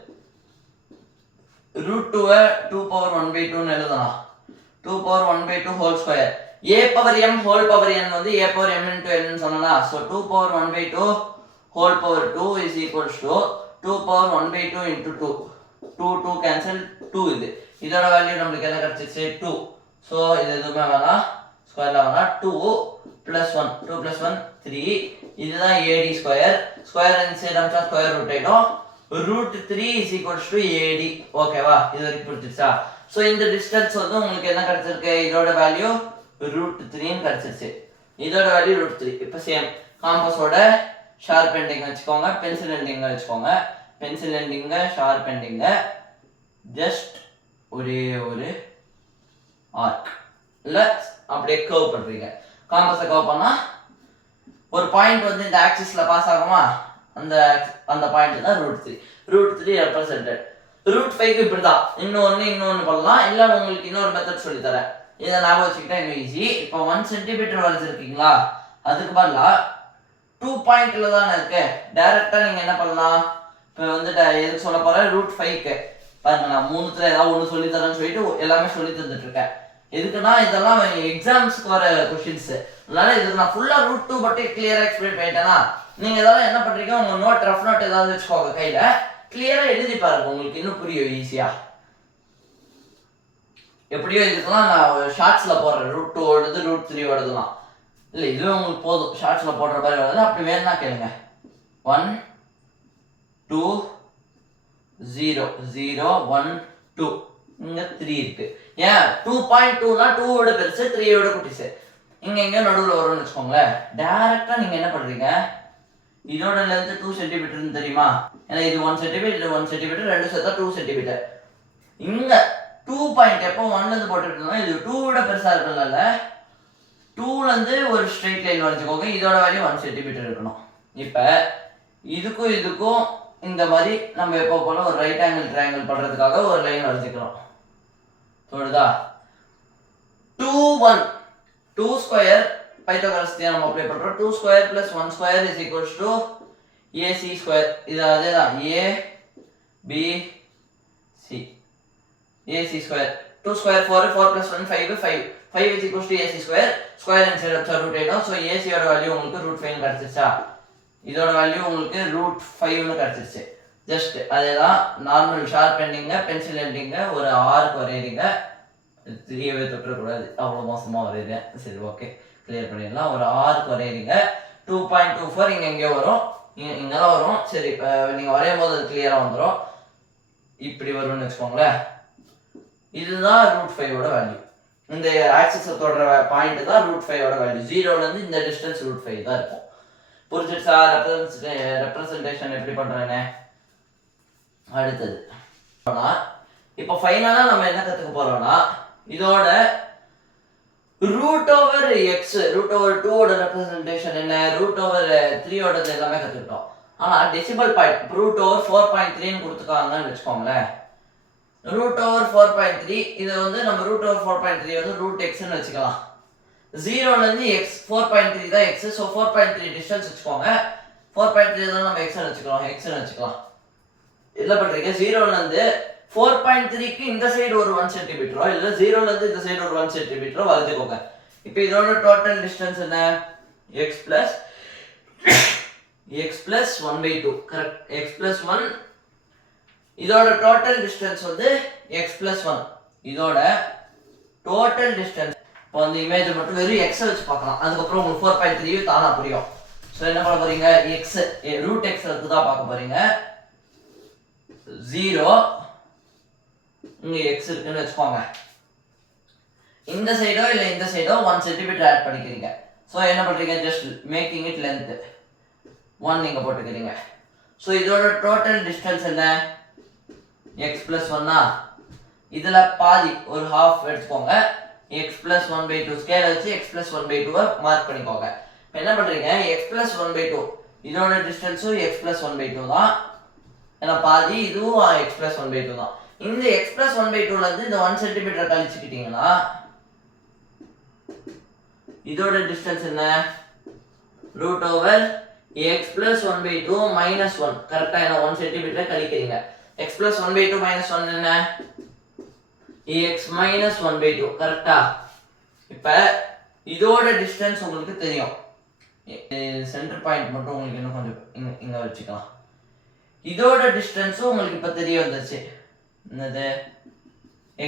Root 2வை 2 பவர் 1/2ன்னு எழுதலாம். 2 power 1/2 whole square. A power m whole power n வந்து ஏ பவர் எம் இன்ட்டு என்னு சொன்னா. So 2 power 1/2 whole power 2 is equals to 2 power 1/2 into 2. 2 cancel 2. இதோட வேல்யூ நம்மளுக்கு என்ன கிடைச்சிச்சு? 2. ஸோ இது எதுவுமே வேணாம், ஸ்கொயரில் வேணாம். 2 + 1 2 + 1 3. இதுதான் ஏடி ஸ்கொயர். ஸ்கொயர் இன்சைட் அம்சா ஸ்கொயர் ரூட் ஆகிடும். Root 3 is equals to AD. ஓகேவா? இது வரைக்கும் புரிஞ்சிருச்சா? ஸோ இந்த டிஸ்டன்ஸ் வந்து உங்களுக்கு என்ன கிடைச்சிருக்கு? இதோட வேல்யூ ரூட் 3ன்னு கிடைச்சிருச்சு. இதோட வேல்யூ √3. இப்போ சேம் காம்பஸோட ஷார்ப் எண்டிங் வச்சுக்கோங்க, பென்சில் எண்டிங் வச்சுக்கோங்க. பென்சில் எண்டிங்க ஷார்ப் எண்டிங்க ஜஸ்ட் ஒரே ஒரு ஆர்க் இல்லை அப்படியே கர்வ் பண்ணுறீங்க. காம்பஸை கர்வ் பண்ணால் ஒரு பாயிண்ட் வந்து இந்த ஆக்சிஸில் பாஸ் ஆகுமா, அந்த பாயிண்ட் தான் √3. √3 ரெப்ரசன்டட். √5க்கு இப்படி தான் இன்னொன்று பண்ணலாம். இல்லை உங்களுக்கு இன்னொரு மெத்தட் சொல்லித்தரேன், இதை ஞாபகம் வச்சுக்கிட்டா இன்னும் ஈஸி. இப்போ 1 சென்டிமீட்டர் வரைஞ்சிருக்கீங்களா, அதுக்கு பதிலாக 2 பாயிண்ட்ல தானே இருக்கு. டைரக்டா நீங்க என்ன பண்ணலாம், இப்போ வந்து எதுக்கு சொல்ல போறேன், √5க்கு பாருங்க, நான் 3த்துல ஏதாவது ஒன்று சொல்லி தரேன்னு சொல்லிட்டு எல்லாமே சொல்லி தந்துட்டு இருக்கேன். எதுக்குன்னா இதெல்லாம் எக்ஸாம்ஸ்க்கு வர கொஸ்டின்ஸ். அதனால இதுக்கு நான் ஃபுல்லா √2 மட்டும் கிளியரா எக்ஸ்பிளைன் பண்ணிட்டேன்னா நீங்க இதெல்லாம் என்ன பண்றீங்க, உங்க நோட் ரஃப் நோட் ஏதாவது வச்சுக்கோங்க கையில, கிளியரா எழுதி பாருங்க, உங்களுக்கு இன்னும் புரியும் ஈஸியா. எப்படியோ இதுக்கெல்லாம் நான் ஷார்ட்ஸ்ல போடுறேன், √2 ஓடுது √3 ஓடுதுலாம் இல்லை, இதுவே உங்களுக்கு போதும் ஷார்ட்ஸ்ல போடுற மாதிரி வருது. அப்படி வேணும்னா கேளுங்க. 1 2 0 0 1 2 இங்க 3 இருக்கு. ஏன் 2.2னா 2 ஓட பெருசு 3 ஓட குட்டிசு, இங்க நடுவில் வரும்னு வச்சுக்கோங்களேன். டைரக்டா நீங்க என்ன பண்றீங்க, இதோட லென்த் 2 சென்டிமீட்டர்னு தெரியுமா, ஏன்னா இது 1 சென்டிமீட்டர் இது 1 சென்டிமீட்டர், ரெண்டு சேர்த்தா 2 சென்டிமீட்டர். இங்க 2 பாயிண்ட் எப்போ 1ல இருந்து போட்டுட்டோம்னா இது 2 விட பெருசா இருக்குல்ல, 2ல இருந்து ஒரு ஸ்ட்ரெயிட் லைன் வரைஞ்சுக்கோங்க. இதோட வேல்யூ 1 சென்டிமீட்டர் இருக்கணும். இப்போ இதுக்கும் இந்த மாதிரி நம்ம எப்போ போல ஒரு ரைட் ஆங்கிள் ட்ரையாங்கிள் பண்றதுக்காக ஒரு லைன் வரைஞ்சிக்கிறோம். தோணுதா? 2 1 2 ஸ்கொயர் பைத்தாகரஸ் தியரம் அப்ளை பண்றோம். 2 square + 1 square is equals to AC square. இது அதேதான், A B C AC square. 2 square 4 4 + 1 5 5 5 is equals to AC square. Square and side of root ஆயிடும். ஸோ ஏசியோட வேல்யூ உங்களுக்கு √5 கிடைச்சிருச்சா, இதோட வேல்யூ உங்களுக்கு √5 கிடைச்சிருச்சு. ஜஸ்ட் அதேதான் நார்மல் ஷார்ப் எண்டிங்க பென்சில் எண்டிங்க ஒரு ஆர்க் வரையிறீங்க. 3வே தொட்டக்கூடாது, அவ்வளோ மோசமாக வரையுங்க. சரி ஓகே, கிளியர் பண்ணிடலாம். ஒரு ஆர்க் வரையிறீங்க. 2.24 இங்கே எங்கேயோ வரும், இங்கெல்லாம் வரும். சரி, இப்போ நீங்கள் வரையும் போது அது கிளியராக வந்துடும். இப்படி வரும்னு வச்சுக்கோங்களேன். இதுதான் √5ஓட வேல்யூ. இந்த ஆக்சிஸை தொடர பாயிண்ட் தான் √5ஓட வேல்யூ. 0ல இருந்து இந்த டிஸ்டன்ஸ் √5 தான் இருக்கும். புரிஞ்சிடுச்சா? ரெப்ரசன்டேஷன் எப்படி பண்றேன்னு. அடுத்தது இப்போ ஃபைனலா நம்ம என்ன கத்துக்க போறோம்னா, இதோட √x √2ஓட ரெப்ரசன்டேஷன் என்ன, √3ஓடது எல்லாமே கத்துக்கிட்டோம். ஆனா டெசிமல் பாயிண்ட் √4.3ன்னு கொடுத்துக்காங்கன்னு வச்சுக்கோங்களேன். √4.3 இதை வந்து நம்ம √4.3 வந்து √x-ன்னு வச்சுக்கலாம். 0ல இருந்து x 4.3 தான் x. ஸோ 4.3 டிஸ்டன்ஸ் வச்சுக்கோங்க. 4.3 தான் நம்ம x-ன்னு வச்சுக்கலாம். என்ன பண்றீங்க, 0ல இருந்து 4.3க்கு இந்த சைடு ஒரு 1 சென்டிமீட்டரோ இல்ல 0ல இருந்து இந்த சைடு ஒரு 1 சென்டிமீட்டரோ வரைஞ்சுக்கோங்க. இப்போ இதோட டோட்டல் டிஸ்டன்ஸ் என்ன, x plus 1/2. Correct, x plus 1. இதோட டோட்டல் டிஸ்டன்ஸ் வந்து x plus 1. இதோட டோட்டல் டிஸ்டன்ஸ். இப்போ அந்த இமேஜ் மட்டும் வெறும் x வச்சு பார்க்கலாம், அதுக்கப்புறம் உங்களுக்கு 4.3 தானா புரியும். ஸோ என்ன பண்ண போறீங்க, x √x எடுத்து தான் பார்க்க போறீங்க. 0 இங்க x இருக்குன்னு வச்சுக்கோங்க. இந்த சைடோ இல்ல இந்த சைடோ 1 சென்டிமீட்டர் ஆட் பண்ணிக்கிறீங்க. ஸோ என்ன பண்றீங்க, ஜஸ்ட் மேக்கிங் இட் லென்த் 1 நீங்க போட்டுக்கிறீங்க. ஸோ இதோட டோட்டல் டிஸ்டன்ஸ் என்ன, x plus 1. இதுல பாதி ஒரு ஹாஃப் எடுத்துக்கோங்க. x plus 1/2 ஸ்கேல் வச்சு x plus 1/2 மார்க் பண்ணிக்கோங்க. இப்போ என்ன பண்றீங்க, x plus 1/2 இதோட டிஸ்டன்ஸும் x plus 1/2 தான், ஏன்னா பாதி இதுவும் x plus 1/2 தான். இந்த x plus 1/2ல இருந்து இந்த 1 சென்டிமீட்டர் கழிச்சுக்கிட்டீங்கன்னா இதோட டிஸ்டன்ஸ் என்ன, √x plus 1/2 minus 1. கரெக்டா, ஏன்னா 1 சென்டிமீட்டர் கழிக்கிறீங்க. x plus 1/2 minus 1 என்ன, x minus 1/2. கரெக்டா? இப்போ இதோட டிஸ்டன்ஸ் உங்களுக்கு தெரியும். சென்டர் பாயிண்ட் மட்டும் உங்களுக்கு இன்னும் கொஞ்சம் இங்க வச்சுக்கலாம். இதோட டிஸ்டன்ஸும் உங்களுக்கு இப்போ தெரிய வந்துச்சு, என்னது,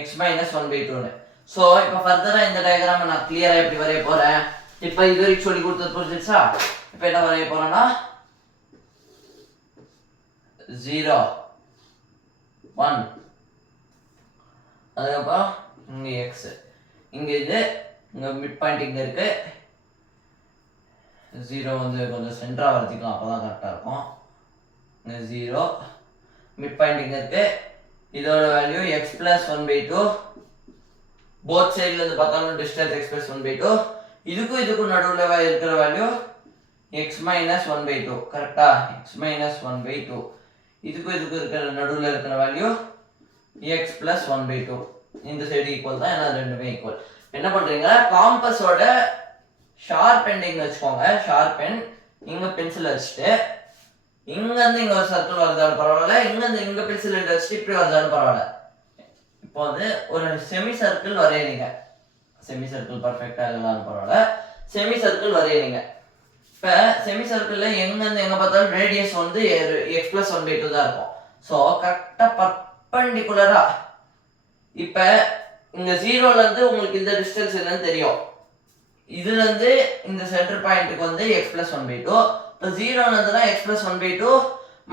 x minus 1/2. ஸோ இப்போ ஃபர்தராக இந்த டயக்ராமை நான் கிளியராக எப்படி வரைய போறேன். இப்போ இது வரைக்கும் சொல்லி கொடுத்தது புரிஞ்சிடுச்சா? இப்போ என்ன வரைய போறேன்னா 0 1, அதுக்கப்புறம் இங்கே x, இங்கே இது, இங்கே மிட் பாயிண்ட் இங்கே இருக்கு, 0 வந்து கொஞ்சம் சென்டராக வரைச்சிக்கலாம், அப்போ தான் கரெக்டாக இருக்கும். இங்கே 0 மிட் பாயிண்ட் இங்கே இருக்குது. இதோட வேல்யூ எக்ஸ் ப்ளஸ் 1/2. போத் சைட்லேருந்து பார்த்தாலும் டிஸ்டன்ஸ் எக்ஸ் ப்ளஸ் 1/2. இதுக்கும் நடுவில் இருக்கிற வேல்யூ எக்ஸ் மைனஸ் 1/2. கரெக்டாக எக்ஸ் மைனஸ் 1/2. இதுக்கும் இருக்கிற நடுவில் இருக்கிற வேல்யூ எக்ஸ் ப்ளஸ் 1/2. இந்த சைடு ஈக்குவல் தான், ஏன்னா ரெண்டுமே ஈக்குவல். என்ன பண்ணுறீங்க, காம்பஸோட ஷார்ப் எண்ட் இங்கே வச்சுக்கோங்க. ஷார்ப் எண்ட் இங்கே பென்சில் வச்சுட்டு இங்கேருந்து இங்கே ஒரு சர்க்கிள் வருதாலும் பரவாயில்ல, இங்கேருந்து இங்கே பென்சில் எண்ட் வச்சுட்டு இப்படி வருதாலும் பரவாயில்ல. இப்போ வந்து ஒரு செமி சர்க்கிள் வரையறீங்க. செமி சர்க்கிள் பர்ஃபெக்டாக இல்லைனாலும் பரவாயில்ல, செமி சர்க்கிள் வரையறீங்க. இப்போ செமி சர்க்கிளில் எங்கேருந்து எங்கே பார்த்தாலும் ரேடியஸ் வந்து எக்ஸ் ப்ளஸ் 1/2 தான் இருக்கும். ஸோ கரெக்டாக பர்பண்டிகுலராக இப்போ இங்கே 0லேருந்து உங்களுக்கு இந்த டிஸ்டன்ஸ் என்னன்னு தெரியும். இதுலேருந்து இந்த சென்டர் பாயிண்ட்டுக்கு வந்து எக்ஸ் ப்ளஸ் 1/2. இப்போ 0லேருந்துனா எக்ஸ் ப்ளஸ் 1/2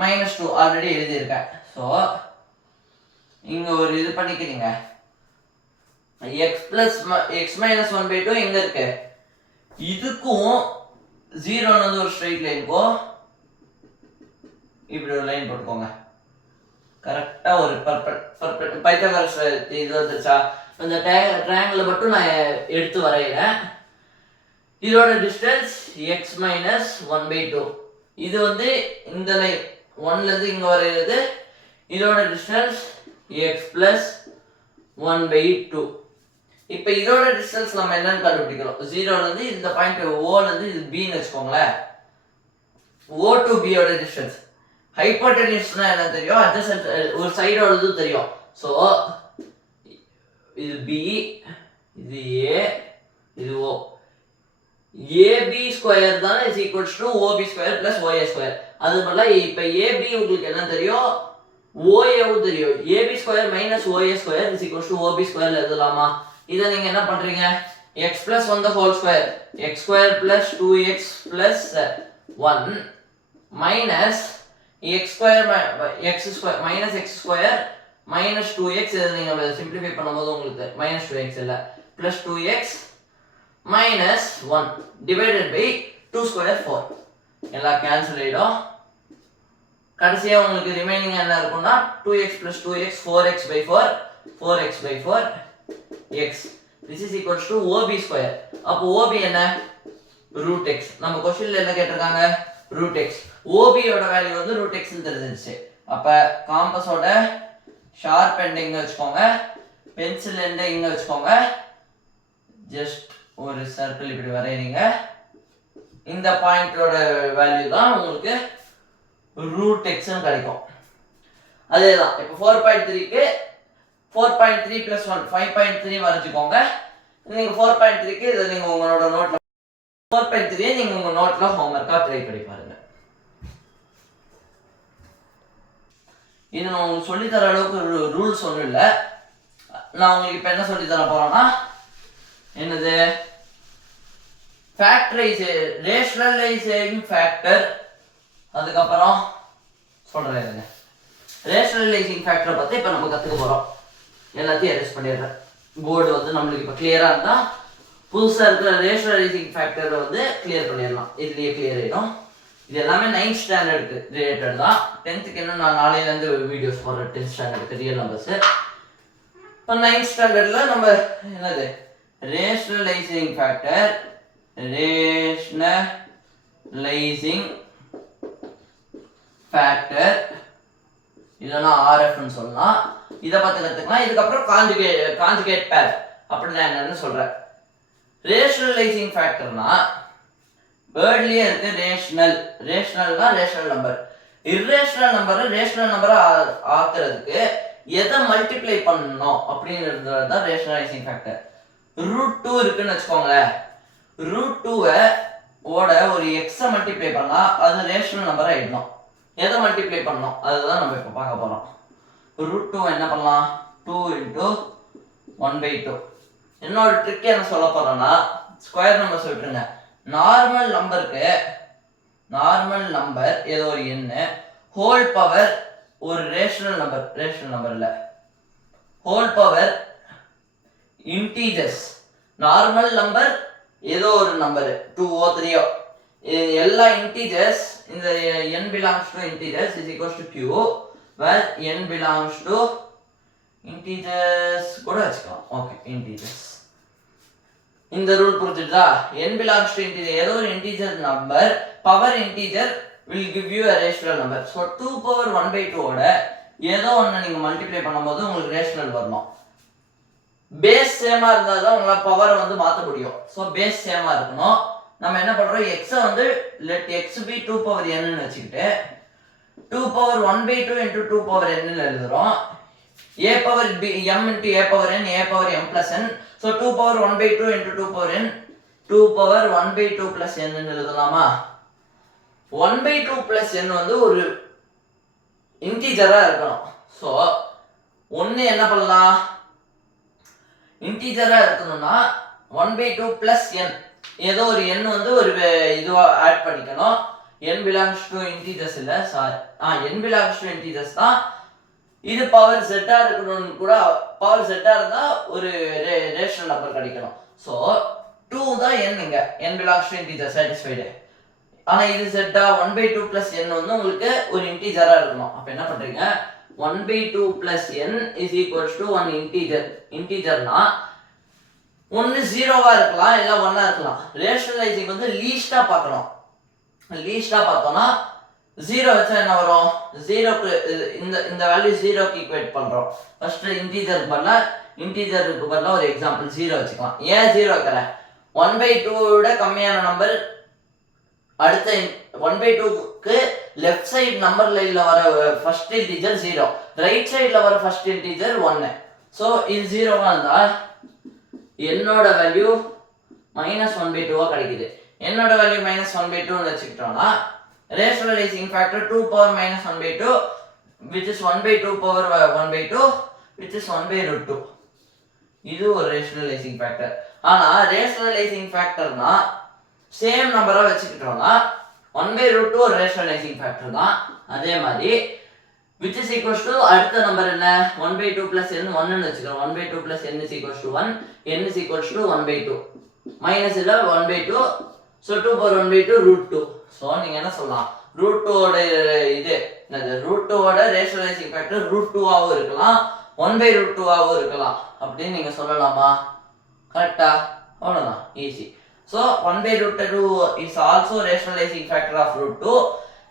- 2 ஆல்ரெடி எழுதியிருக்கேன். ஸோ இங்கே ஒரு இது பண்ணிக்கிறீங்க. எக்ஸ் மைனஸ் 1/2 எங்கே இருக்கு, இதுக்கும் 0லேருந்து ஒரு ஸ்ட்ரெயிட் லைனுக்கும் இப்படி ஒரு லைன் போட்டுக்கோங்க. கரெக்டாக ஒரு பைத்தகாரஸ் இது வந்துருச்சா. இந்த ட்ரையாங்கிளை மட்டும் நான் எடுத்து வரைகிறேன். இதோட டிஸ்டன்ஸ் எக்ஸ் மைனஸ் 1/2. இது வந்து இந்த லைன் 1லேருந்து இங்கே வரைகிறது. இதோட டிஸ்டன்ஸ் எக்ஸ் ப்ளஸ் 1/2. இப்போ இதோட டிஸ்டன்ஸ் நம்ம என்னன்னு கண்டுபிடிக்கிறோம். 0லேருந்து இந்த பாயிண்ட் ஓலேருந்து இது பின்னு வச்சுக்கோங்களேன். ஓ டு பியோட டிஸ்டன்ஸ். ஹைப்போடென்யூஸ்னா என்ன தெரியும், அட்ஜசன்ட் ஒரு சைடோடது தெரியும். ஸோ இது பி, இது ஏ, இது ஓ. ஏபி ஸ்கொயர் தானே is equals to OB square plus OA square. அது பதிலாக இப்போ ஏபி உங்களுக்கு என்ன தெரியும், ஓஏவும் தெரியும். AB square minus OA square is equals to OB square எழுதலாமா. இதை நீங்கள் என்ன பண்ணுறீங்க, x plus 1 the whole square, x square plus 2x plus 1 minus x square minus x square minus 2x. இதை நீங்கள் சிம்பிளிஃபை பண்ணும்போது உங்களுக்கு மைனஸ் 2x இல்லை plus 2x minus 1 divided by 2 square 4. எல்லாம் கேன்சல் ஆகிடும். கடைசியாக உங்களுக்கு ரிமைனிங் என்ன இருக்கும்னா 2x plus 2x 4x by 4 4x by 4 x. This is equals to OB square. அப்போ OB என்ன, root x. நம்ம கொஸ்டின்ல என்ன கேட்டிருக்காங்க, root x. OB யோட வேல்யூ வந்து root x ன்னு தெரிஞ்சிருச்சு. அப்போ காம்பஸோட ஷார்ப் எண்ட் இங்க வச்சுக்கோங்க, பென்சில் எண்ட் இங்க வச்சுக்கோங்க. ஜஸ்ட் ஒரு சர்க்கிள் இப்படி வரையறீங்க. இந்த பாயிண்டோட வேல்யூ தான் உங்களுக்கு root x ன்னு கிடைக்கும். அதேதான் இப்போ 4.3க்கு 4.3 plus 1 5.3 வரைச்சுக்கோங்க. நீங்கள் 4.3க்கு இதை நீங்கள் உங்களோட நோட்டில் 4.3 நீங்கள் உங்கள் நோட்டில் ஹோம்ஒர்க்காக ட்ரை பண்ணி பாருங்க. இது நான் உங்களுக்கு சொல்லித்தர அளவுக்கு ரூல்ஸ் ஒன்றும் இல்லை. நான் உங்களுக்கு இப்போ என்ன சொல்லித்தர போகிறேன்னா, என்னது ரேஷனலைசிங் ஃபேக்டர். அதுக்கப்புறம் சொல்கிறேன், ரேஷனலைசிங் ஃபேக்டரை பற்றி இப்போ நம்ம கற்றுக்க போகிறோம். எல்லாத்தையும் அரெஸ்ட் பண்ணிடுறேன். போர்டு வந்து நம்மளுக்கு இப்போ கிளியராக இருந்தால் புதுசாக இருக்கிற ரேஷனலைசிங் ஃபேக்டரை வந்து கிளியர் பண்ணிடலாம். இதுலேயே கிளியர் ஆகிடும். இது எல்லாமே 9th ஸ்டாண்டர்டுக்கு ரிலேட்டட் தான். 10th இன்னும் நான் நாளையிலேருந்து வீடியோஸ் போடுறேன். 10th ஸ்டாண்டர்டுக்கு real numbers. இப்போ 9th ஸ்டாண்டர்டில் நம்ம என்னது ரேஷனலைசிங் ஃபேக்டர், ரேஷனலைசிங் ஃபேக்டர் இல்லைன்னா ஆர்எஃப்னு சொல்லலாம். இதை பார்த்து கற்றுக்கலாம். இதுக்கப்புறம் காஞ்சுகேட் பேர் அப்படின்னா என்னன்னு சொல்கிறேன். ரேஷனலைசிங் ஃபேக்டர்னா வேர்ட்லேயே இருக்கு ரேஷனல்னா ரேஷனல் நம்பர். இர்ரேஷனல் நம்பரை ரேஷனல் நம்பரை ஆக்குறதுக்கு எதை மல்டிப்ளை பண்ணணும் அப்படிங்கிறது தான் ரேஷனலைசிங் ஃபேக்டர். √2 இருக்குன்னு வச்சுக்கோங்களேன். √2 ஓட ஒரு எக்ஸை மல்டிப்ளை பண்ணால் அது ரேஷனல் நம்பரை ஆகிடணும். எதை மல்டிப்ளை பண்ணணும் அதுதான் நம்ம இப்போ பார்க்க போகிறோம். √2 என்ன பண்ணலாம், 2 × 1/2. என்னோட ட்ரிக் என்ன சொல்ல போகிறோன்னா, ஸ்கொயர் நம்பர் சொல்லிட்டுருங்க. நார்மல் நம்பர் ஏதோ ஒரு எண்ணு, ஹோல் பவர் ஒரு ரேஷனல் நம்பர் இல்லை, whole power integers. Normal number ஏதோ ஒரு நம்பர் 2ஓ 3ஓ எல்லா integers இந்த n belongs to integers is equals to q where n belongs to integers கூட வச்சுக்கலாம். Okay, integers. இந்த ரூல் புரிஞ்சுதா? n belongs to integer, ஏதோ ஒரு integer number power integer will give you a rational number. so 2 power 1 by 2 ஓட ஏதோ ஒன்னு நீங்க மல்டிப்ளை பண்ணும்போது உங்களுக்கு ரேஷனல் வரணும். பேஸ் சேமா இருந்தா தான் உங்களால பவரை வந்து மாத்த முடியும். சோ பேஸ் சேமா இருக்கணும். நம்ம என்ன பண்றோம், x வந்து let x be 2 power n ன்னு வச்சுக்கிட்டு 2 power 1 by 2 into 2 power n ன்னு எழுதுறோம். a power b m into a power n a power m plus n. so 2 power 1 by 2 into 2 power n 2 power 1 by 2 plus n ன்னு எழுதலாமா? 1 by 2 plus n வந்து ஒரு இன்டிஜரா இருக்கணும். சோ ஒன்னு என்ன பண்ணலாம், இன்டிஜரா இருக்கணும்னா 1 by 2 plus n ஏதோ ஒரு n வந்து ஒரு இதுவா ஆட் பண்ணிக்கணும். n belongs to integers இல்ல, sorry, n belongs to integers தான். இது பவர் செட்டா இருக்கணும்னு கூட, பவர் செட்டா இருந்தா ஒரு ரேஷனல் நம்பர் கிடைக்கணும். சோ 2 தான் n இங்க, n belongs to integers satisfied. ஆனா இது செட்டா 1 by 2 plus n வந்து உங்களுக்கு ஒரு இன்டிஜரா இருக்கணும். அப்ப என்ன பண்றீங்க, 1 by 2 plus n is equals to 1 integer. இன்டிஜர்னா ஒன்னு ஜீரோவா இருக்கலாம், இல்ல 1ஆ இருக்கலாம். ரேஷனலைசிங் வந்து லீஸ்டா பார்க்கணும். லீஸ்டா பார்த்தோம்னா 0 வச்சா என்ன வரும், 0க்கு இந்த வேல்யூ 0க்கு ஈக்குவேட் பண்றோம். ஃபர்ஸ்ட் இன்டிஜருக்கு பதிலா ஒரு எக்ஸாம்பிள் 0 வச்சுக்கலாம். ஏன் 0 வைக்கிறேன், 1 by 2 விட கம்மியான நம்பர் அடுத்த 1 by 2க்கு லெஃப்ட் சைடு நம்பர் லைன்ல வர ஃபர்ஸ்ட் இன்டிஜர் 0, ரைட் சைடுல வர ஃபர்ஸ்ட் இன்டிஜர் 1. சோ இது 0வா இருந்தா என்னோட வேல்யூ -1 by 2 கிடைக்குது. என்னோட வேல்யூ -1 by 2 ன்னு வச்சுக்கிட்டோம்னா rationalizing factor 2 power -1 by 2 which is 1 by 2 power 1 by 2 which is 1 by root 2. இது ஒரு rationalizing factor. ஆனா rationalizing factorனா சேம் நம்பரா வச்சுக்கிட்டோம்னா 1 by root 2 ஒரு rationalizing factor தான். அதே மாதிரி which is equals to அடுத்த நம்பர் என்ன, 1 by 2 plus n 1 ன்னு வச்சுக்கிறோம். 1 by 2 plus n is equals to 1, n is equals to 1 by 2 minus இல்ல 1 by 2. so 2 power 1 by 2 root 2. so நீங்க என்ன சொல்லலாம், root 2 ஓட இது என்னது, root 2 ஓட rationalizing factor root 2 ஆவும் இருக்கலாம், 1 by root 2 ஆவும் இருக்கலாம் அப்படின்னு நீங்க சொல்லலாமா? கரெக்ட்டா? அவ்வளவுதான், easy. so 1 by root 2 is also rationalizing factor of root 2.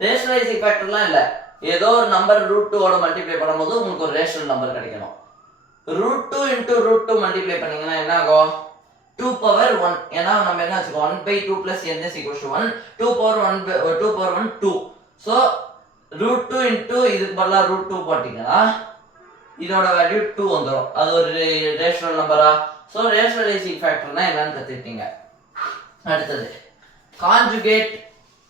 rationalizing factorலாம் இல்ல, ஏதோ ஒரு நம்பர் root 2 ஓட மல்டிப்ளை பண்ணும்போது உங்களுக்கு ஒரு ரேஷனல் நம்பர் கிடைக்கணும். root 2 into root 2 மல்டிப்ளை பண்ணீங்கன்னா என்ன ஆகும், 2 power 1. ஏன்னா நம்ம என்ன வச்சுக்கோ, 1 by 2 plus n is equals to 1, 2 power 1 2. so root 2 into இதுக்கு பதிலா root 2 போட்டீங்கன்னா இதோட வேல்யூ 2 வந்துரும். அது ஒரு ரேஷனல் நம்பரா? சோ ரேஷனலைசிங் ஃபேக்டர்னா என்னன்னு கத்துக்கிட்டீங்க. அடுத்தது கான்ஜுகேட்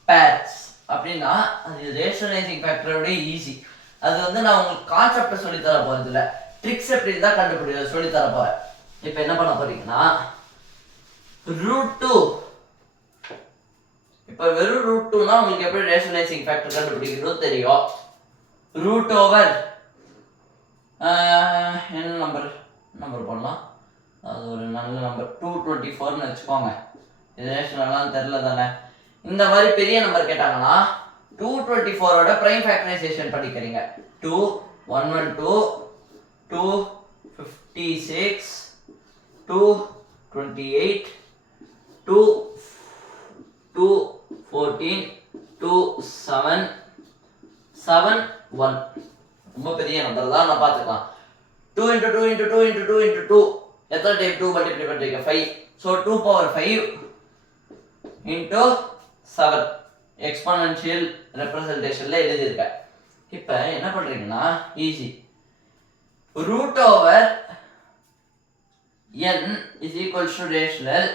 பேர்ஸ் அப்படின்னா அது ரேஷனலைசிங் ஃபேக்டரோட ஈஸி. அது வந்து நான் உங்களுக்கு கான்செப்ட் சொல்லி தர போறது இல்ல, ட்ரிக்ஸ் எப்படி தான் கண்டுபிடிக்க சொல்லி தர போறேன். இப்போ என்ன பண்ண போறீங்கன்னா √2, இப்போ வெறும் √2னா உங்களுக்கு எப்படி ரேஷனலைசிங் ஃபேக்டர் கண்டுபிடிக்கிறது தெரியும். ரூட் ஓவர் என்ன நம்பர் போடலாம், அது ஒரு நல்ல நம்பர் 224 ன்னு வச்சுக்கோங்க. இது ரேஷனல்லாம் தெரியல தானே. இந்த மாதிரி பெரிய நம்பர் கேட்டாங்கன்னா 224 ஓட பிரைம் ஃபேக்டரைசேஷன் படிக்கிறீங்க. 2 112 256 228 214 271. ரொம்ப பெரிய நம்பர் தான், நான் பார்த்துக்கலாம். 2 into 2 into 2 into 2 into 2 எத்தனை டைப் 2 மல்டிப்ளை பண்றீங்க, 5. so 2 power 5 into 7 எக்ஸ்போனென்ஷியல் ரெப்ரசன்டேஷன்ல எழுதியிருக்கேன். இப்போ என்ன பண்றீங்கன்னா easy, root over n is equals to rational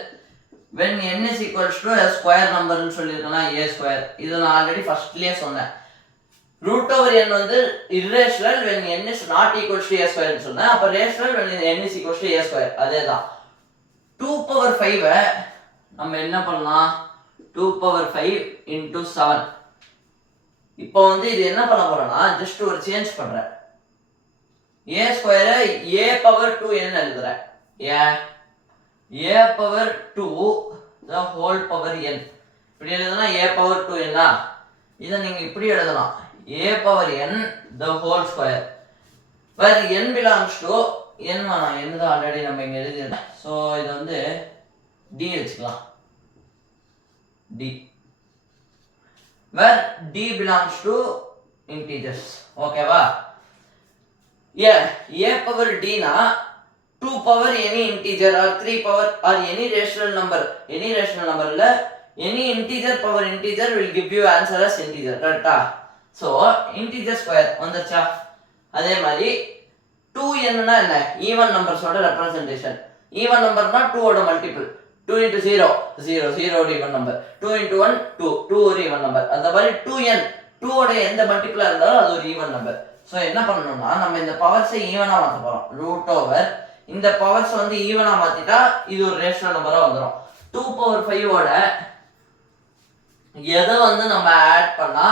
when n is equals to a square number ன்னு சொல்லிருக்கேனா a square. இது நான் ஆல்ரெடி ஃபர்ஸ்ட்லயே சொன்னேன். ரூட் ஓவர் n வந்து irrational when n is not equals to a square ன்னு சொன்னேன். அப்ப rational when n is equals to a square. அதேதான் 2 power 5 நம்ம என்ன பண்ணலாம், 2 power 5 into 7. இப்போ வந்து இது என்ன பண்ண போறேன்னா ஜஸ்ட் ஒரு சேஞ்ச் பண்றேன். a square a power 2n எழுதுறேன். a power 2 the whole power n. இப்படி எழுதுனா a power 2n இதை நீங்க இப்படி எழுதலாம் a power n the whole square where n belongs to n வேணாம் n தான் ஆல்ரெடி நம்ம இங்க எழுதிருக்கோம் ஸோ இது வந்து d வச்சுக்கலாம் d where d belongs to integers ஓகேவா a power d னா 2 power any integer or 3 power or any rational number இல்ல any integer power integer will give you answer as integer கரெக்ட்டா சோ integer square வந்துருச்சா அதே மாதிரி 2n னா என்ன ஈவன் நம்பர்ஸோட ரெப்ரசன்டேஷன் ஈவன் நம்பர்னா 2 ஓட மல்டிபிள் 2 into 0 0 0 ஓட ஈவன் நம்பர் 2 into 1 2 2 ஒரு ஈவன் நம்பர் அந்த மாதிரி 2n 2 ஓட எந்த மல்டிபிளா இருந்தாலும் அது ஒரு ஈவன் நம்பர் சோ என்ன பண்ணனும்னா நம்ம இந்த பவர்ஸை ஈவனா மாத்த போறோம் ரூட் ஓவர் இந்த பவர்ஸ் வந்து ஈவனா மாத்திட்டா இது ஒரு ரேஷனல் நம்பரா வந்துரும் 2 power 5 ஓட எதை வந்து நம்ம ஆட் பண்ணா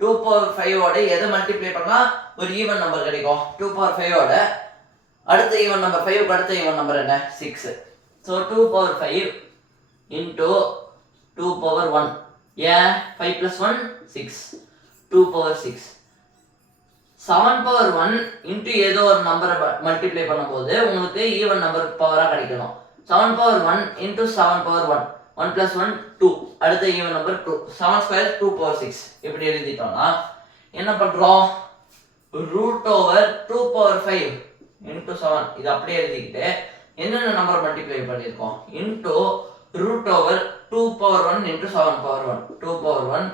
2 power 5 ஓட எதை மல்டிப்ளை பண்ணா ஒரு ஈவன் நம்பர் கிடைக்கும் 2 power 5 ஓட அடுத்த ஈவன் நம்பர் 5 க்கு அடுத்த ஈவன் நம்பர் என்ன 6 so 2 power 5 into 2 power 1 5 plus 1 6 2 power 6 7 power 1 into ஏதோ ஒரு நம்பரை மல்டிப்ளை பண்ணும்போது உங்களுக்கு ஈவன் நம்பர் பவரா கிடைக்கணும் 7 power 1 into 7 power 1 1 plus 1 2 அடுத்த ஈவன் நம்பர் 2 7 square 2 power 6 இப்படி எழுதிட்டோம்னா என்ன பண்றோம் root over 2 power 5 into 7 இது அப்படியே எழுதிக்கிட்டு என்னென்ன நம்பர் மல்டிப்ளை பண்ணிருக்கோம் into root over 2 power 1 into 7 power 1 2 power 1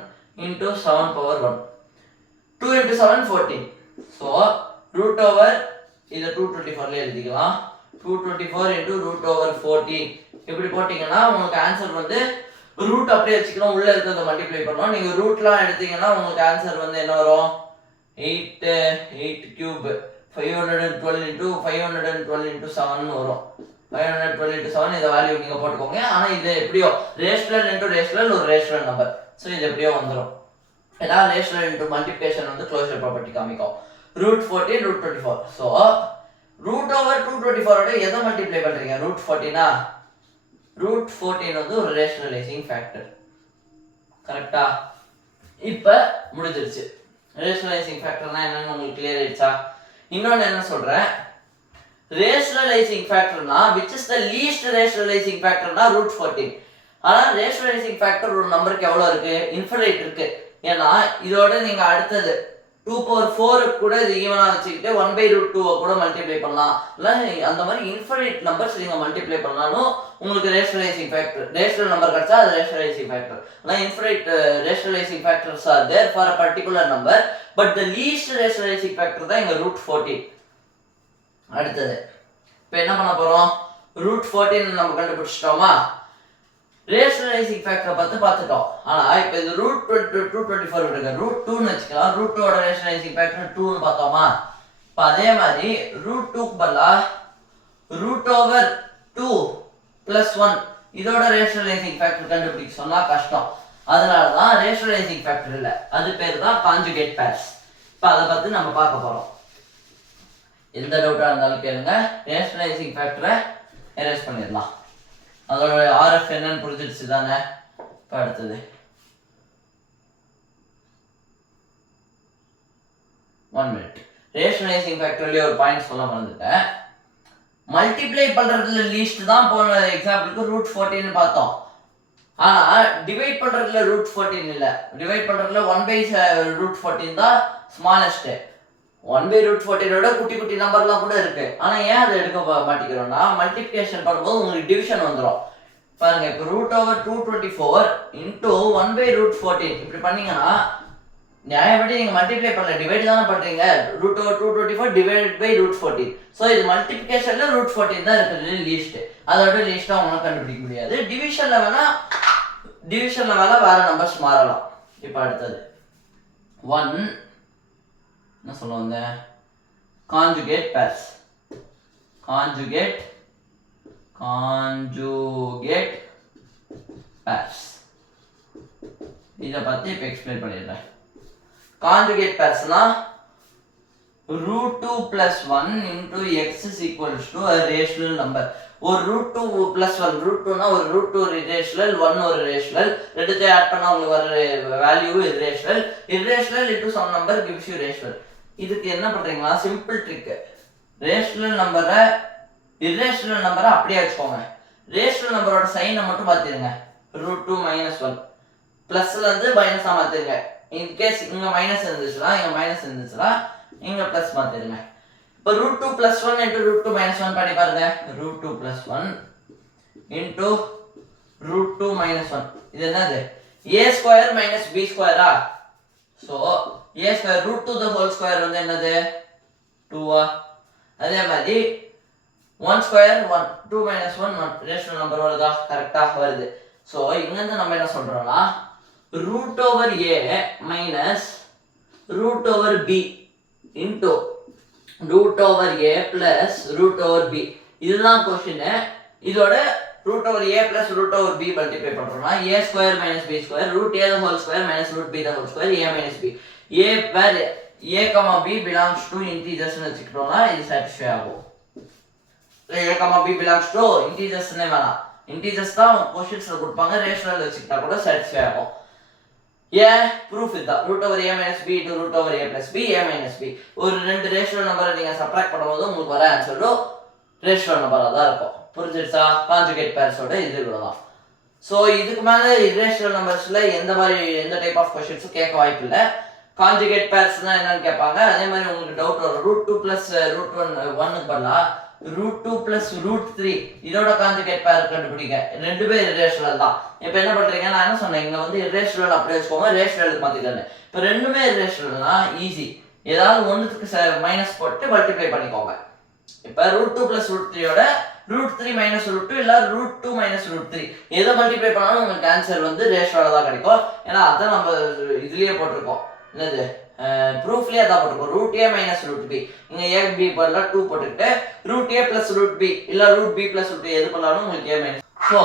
into 7 power 1 2 into 7 14 so root over இத 224 ல எழுதிக்கலாம் 224 into root over 14 இப்படி போட்டீங்கன்னா உங்களுக்கு ஆன்சர் வந்து ரூட் அப்படியே வச்சுக்கணும் உள்ள இருக்கிறத மல்டிப்ளை பண்ணனும் நீங்க ரூட்லாம் எடுத்தீங்கன்னா உங்களுக்கு ஆன்சர் வந்து என்ன வரும் 8 cube 512 into 512 into 7 னு வரும் 512 into 7 இந்த வேல்யூ நீங்க போட்டுக்கோங்க ஆனா இது எப்படியோ ரேஷனல் into ரேஷனல் ஒரு ரேஷனல் நம்பர் சோ இது எப்படியோ வந்துரும் ஏன்னா ரேஷனல் into மல்டிப்ளிகேஷன் வந்து க்ளோஷர் ப்ராப்பர்ட்டி காமிக்கும் root 14 root 24 so root over 224 ஓட எதை மல்டிப்ளை பண்றீங்க root 14 root 14 வந்து ஒரு ரேஷனலைசிங் ஃபேக்டர் கரெக்ட்டா இப்போ முடிஞ்சிருச்சு ரேஷனலைசிங் ஃபேக்டர்னா என்னன்னு உங்களுக்கு கிளியர் ஆயிடுச்சா இன்னொன்னு என்ன சொல்றேன் ரேஷனலைசிங் ஃபேக்டர்னா which is the least rationalizing factorனா root 14 ஆனா ரேஷனலைசிங் ஃபேக்டர் ஒரு நம்பருக்கு எவ்வளவு இருக்கு இன்ஃபினிட் இருக்கு ஏன்னா இதோட நீங்க அடுத்தது 2 power 4 கூட இது ஈவனா வச்சுக்கிட்டு 1/√2 கூட மல்டிப்ளை பண்ணலாம் இல்ல அந்த மாதிரி இன்ஃபினிட் நம்பர்ஸ் நீங்க மல்டிப்ளை பண்ணாலும் உங்களுக்கு ரேஷனலைசிங் ஃபேக்டர் ரேஷனல் நம்பர் கிடைச்சா அது ரேஷனலைசிங் ஃபேக்டர் ஆனா infinite rationalising factors are there for a particular number but the least rationalizing factor தான் இங்க √14 அடுத்தது இப்போ என்ன பண்ண போறோம் √14 நம்ம கண்டுபிடிச்சிட்டோமா ரேஷனலைசிங் ஃபேக்டரை பார்த்துட்டோம் ஆனா இப்போ இது √224 விடுங்க √2 னு வெச்சுக்கலாம் √2 ஓட ரேஷனலைசிங் ஃபேக்டர் 2 னு பார்த்தோமா இப்போ அதே மாதிரி √2 க்கு பதிலா √2 + 1 இதோட ரேஷனலைசிங் ஃபேக்டர் கண்டுபிடிக்க சொன்னா கஷ்டம் அதனால தான் ரேஷனலைசிங் ஃபேக்டர் இல்ல அது பேர் தான் கான்ஜுகேட் பேர்ஸ் இப்போ அத பத்தி நம்ம பார்க்க போறோம் எந்த டவுட்டா இருந்தாலும் கேளுங்க ரேஷனலைசிங் ஃபேக்டரை எரேஸ் பண்ணிடலாம் அதோட RF என்னன்னு புரிஞ்சிடுச்சு தானே இப்போ அடுத்தது 1 minute ரேஷனலைசிங் ஃபேக்டர்லயே ஒரு பாயிண்ட் சொல்ல மறந்துட்டேன் மல்டிப்ளை பண்றதுல லீஸ்ட் தான் போன எக்ஸாம்பிளுக்கு √14 னு பார்த்தோம் ஆனா டிவைட் பண்றதுல √14 இல்ல டிவைட் பண்றதுல 1/√14 தான் ஸ்மாலஸ்ட் 1/√14 ஓட குட்டி குட்டி நம்பர்லாம் கூட இருக்கு ஆனா ஏன் அதை எடுக்க மாட்டேங்கிறோம்னா மல்டிப்ளிகேஷன் பண்ணும்போது உங்களுக்கு டிவிஷன் வந்துரும் பாருங்க இப்போ √224 into 1/√14 இப்படி பண்ணீங்கன்னா நியாயப்படி நீங்க மல்டிப்ளை பண்ணல டிவைட் தான பண்றீங்க √224 divided by √14 சோ இது மல்டிப்ளிகேஷன்ல √14 தான் இருக்குது லீஸ்ட் அதோட லீஸ்டா உங்களுக்கு கண்டுபிடிக்க முடியாது டிவிஷன்ல வேணா வேற நம்பர்ஸ் மாறலாம் இப்போ அடுத்தது 1 என்ன சொல்லுவாங்க கான்ஜுகேட் பேர்ஸ் கான்ஜுகேட் பேர்ஸ் இத பத்தி இப்ப எக்ஸ்பிளைன் பண்ணிடுறேன் conjugate பேர்ஸ்னா root 2 plus 1 into x is equals to a rational number. ஒரு root 2 plus 1 root 2 னா ஒரு root 2 irrational 1 ஒரு rational ரெண்டுத்தை ஆட் பண்ணா உங்களுக்கு வர value irrational irrational into some number gives you rational. இதுக்கு என்ன பண்றீங்கன்னா சிம்பிள் ட்ரிக், ரேஷனல் நம்பரை irrational நம்பரை அப்படியே வச்சுக்கோங்க, ரேஷனல் நம்பரோட சைனை மட்டும் பார்த்துருங்க, root 2 minus 1 பிளஸ்ல இருந்து மைனஸா மாத்திருங்க. இன் கேஸ் இங்க மைனஸ் இருந்துச்சுன்னா இங்க மைனஸ் இருந்துச்சுன்னா இங்க பிளஸ் மாத்திருங்க. இப்போ root 2 plus 1 into root 2 minus 1 பண்ணி பாருங்க. root 2 plus 1 into root 2 minus 1 இது என்னது? a square minus b square ah? so a square root 2 the whole square வந்து என்னது? 2 ஆ? அதே மாதிரி 1 square 1 2 minus 1 1 ரேஷனல் நம்பர் வருதா? கரெக்டா வருது. so இங்க இருந்து நம்ம என்ன சொல்றோம்னா root over a minus root over b into root over a plus root over b. இதுதான் क्वेश्चन. இதோட root over a plus root over b multiply பண்றோம்னா a square minus b square root a the whole square minus root b the whole square a minus b. a where a comma b belongs to integers னு வச்சுக்கிட்டோம்னா இது satisfy ஆகும். a comma b belongs to integers னே வேணாம், integers தான் क्वेश्चன்ஸ்ல கொடுப்பாங்க, ரேஷனல் வச்சுக்கிட்டா கூட satisfy ஆகும். ஏன் ப்ரூஃப் இதுதான், root over a minus b into root over a plus b a minus b. ஒரு ரெண்டு ரேஷனல் நம்பரை நீங்க சப்ட்ராக்ட் பண்ணும்போது உங்களுக்கு வர ஆன்சரும் ரேஷனல் நம்பரா தான் இருக்கும். புரிஞ்சிருச்சா? கான்ஜுகேட் பேர்ஸோட இது இவ்வளவுதான். ஸோ இதுக்கு மேல இரேஷனல் நம்பர்ஸ்ல எந்த டைப் ஆஃப் கொஸ்டின்ஸும் கேட்க வாய்ப்பு இல்லை. கான்ஜுகேட் பேர்ஸ்னா என்னன்னு கேட்பாங்க. அதே மாதிரி உங்களுக்கு டவுட் வரும், root 2 plus root 1 பதிலா root 2 plus root 3 இதோட கான்ஜுகேட் பேர் கண்டுபிடிங்க. ரெண்டுமே இரேஷனல் தான். இப்போ என்ன பண்றீங்க, நான் என்ன சொன்னேன், இங்க வந்து இரேஷனல் அப்படியே வச்சுக்கோங்க, ரேஷனலுக்கு மாத்திக்கங்க. இப்போ ரெண்டுமே இரேஷனல்னா ஈஸி, ஏதாவது ஒன்றுக்கு மைனஸ் போட்டு மல்டிப்ளை பண்ணிக்கோங்க. இப்போ root 2 plus root 3 யோட root 3 minus root 2 இல்ல root 2 minus root 3 எதை மல்டிப்ளை பண்ணாலும் உங்களுக்கு ஆன்சர் வந்து ரேஷனலா தான் கிடைக்கும். ஏன்னா அதான் நம்ம இதுலயே போட்டிருக்கோம், என்னது ப்ரூஃப்லயே அதான் போட்டிருக்கோம், root a minus root b. இங்க a b பதிலா 2 போட்டுட்டு root a plus root b இல்ல root b plus root a எது பண்ணாலும் உங்களுக்கு a minus. ஸோ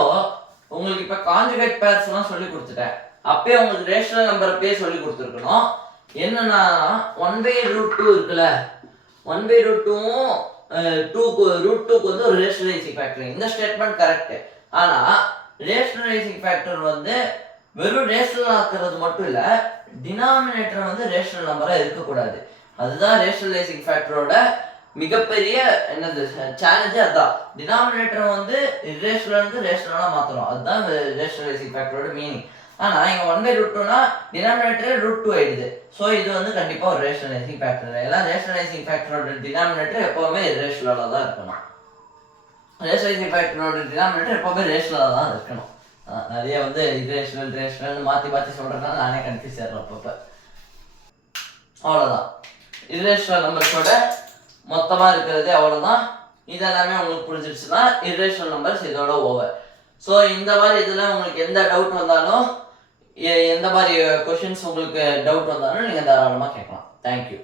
உங்களுக்கு இப்ப கான்ஜுகேட் பேர்ஸ் எல்லாம் சொல்லி கொடுத்துட்டேன். அப்பயே உங்களுக்கு ரேஷனல் நம்பர் அப்பயே சொல்லி கொடுத்துருக்கணும். என்னன்னா 1/√2 இருக்குல்ல, 1/√2வும் root 2க்கு வந்து ஒரு ரேஷனலைசிங் ஃபேக்டர். இந்த ஸ்டேட்மெண்ட் கரெக்ட். ஆனா ரேஷனலைசிங் ஃபேக்டர் வந்து வெறும் ரேஷனல் ஆக்குறது மட்டும் இல்ல, டினாமினேட்டர் வந்து ரேஷனல் நம்பரா இருக்கக்கூடாது. அதுதான் ரேஷனலைசிங் ஃபேக்டரோட மிகப்பெரிய என்னது சேலஞ்சே. அதான் டினாமினேட்டர் வந்து இரேஷனல் இருந்து ரேஷனலா மாத்தணும், அதுதான் ரேஷனலைசிங் ஃபேக்டரோட மீனிங். ஆனா இங்க 1/√2னா டினாமினேட்டர் root 2 ஆயிடுது. ஸோ இது வந்து கண்டிப்பா ஒரு ரேஷனலைசிங் ஃபேக்டர். எல்லாம் ரேஷனலைசிங் ஃபேக்டரோட டினாமினேட்டர் எப்பவுமே ரேஷனலா தான் இருக்கணும். ரேஷனலைசிங் ஃபேக்டரோட டினாமினேட்டர் எப்பவுமே ரேஷனலா தான் இருக்கணும். நிறைய வந்து ரேஷனல் மாத்தி சொல்றதுனால நானே கன்ஃபியூஸ் ஆகிறேன் அப்பப்ப. அவ்வளவுதான், இரேஷனல் நம்பர்ஸோட மொத்தமா இருக்கிறது அவ்வளவுதான். இதெல்லாமே உங்களுக்கு புரிஞ்சிருச்சுன்னா இரேஷனல் நம்பர்ஸ் இதோட ஓவர். ஸோ இந்த மாதிரி இதில் உங்களுக்கு எந்த டவுட் வந்தாலும், எந்த மாதிரி கொஷின்ஸ் உங்களுக்கு டவுட் வந்தாலும் நீங்கள் தாராளமாக கேட்கலாம். தேங்க்யூ.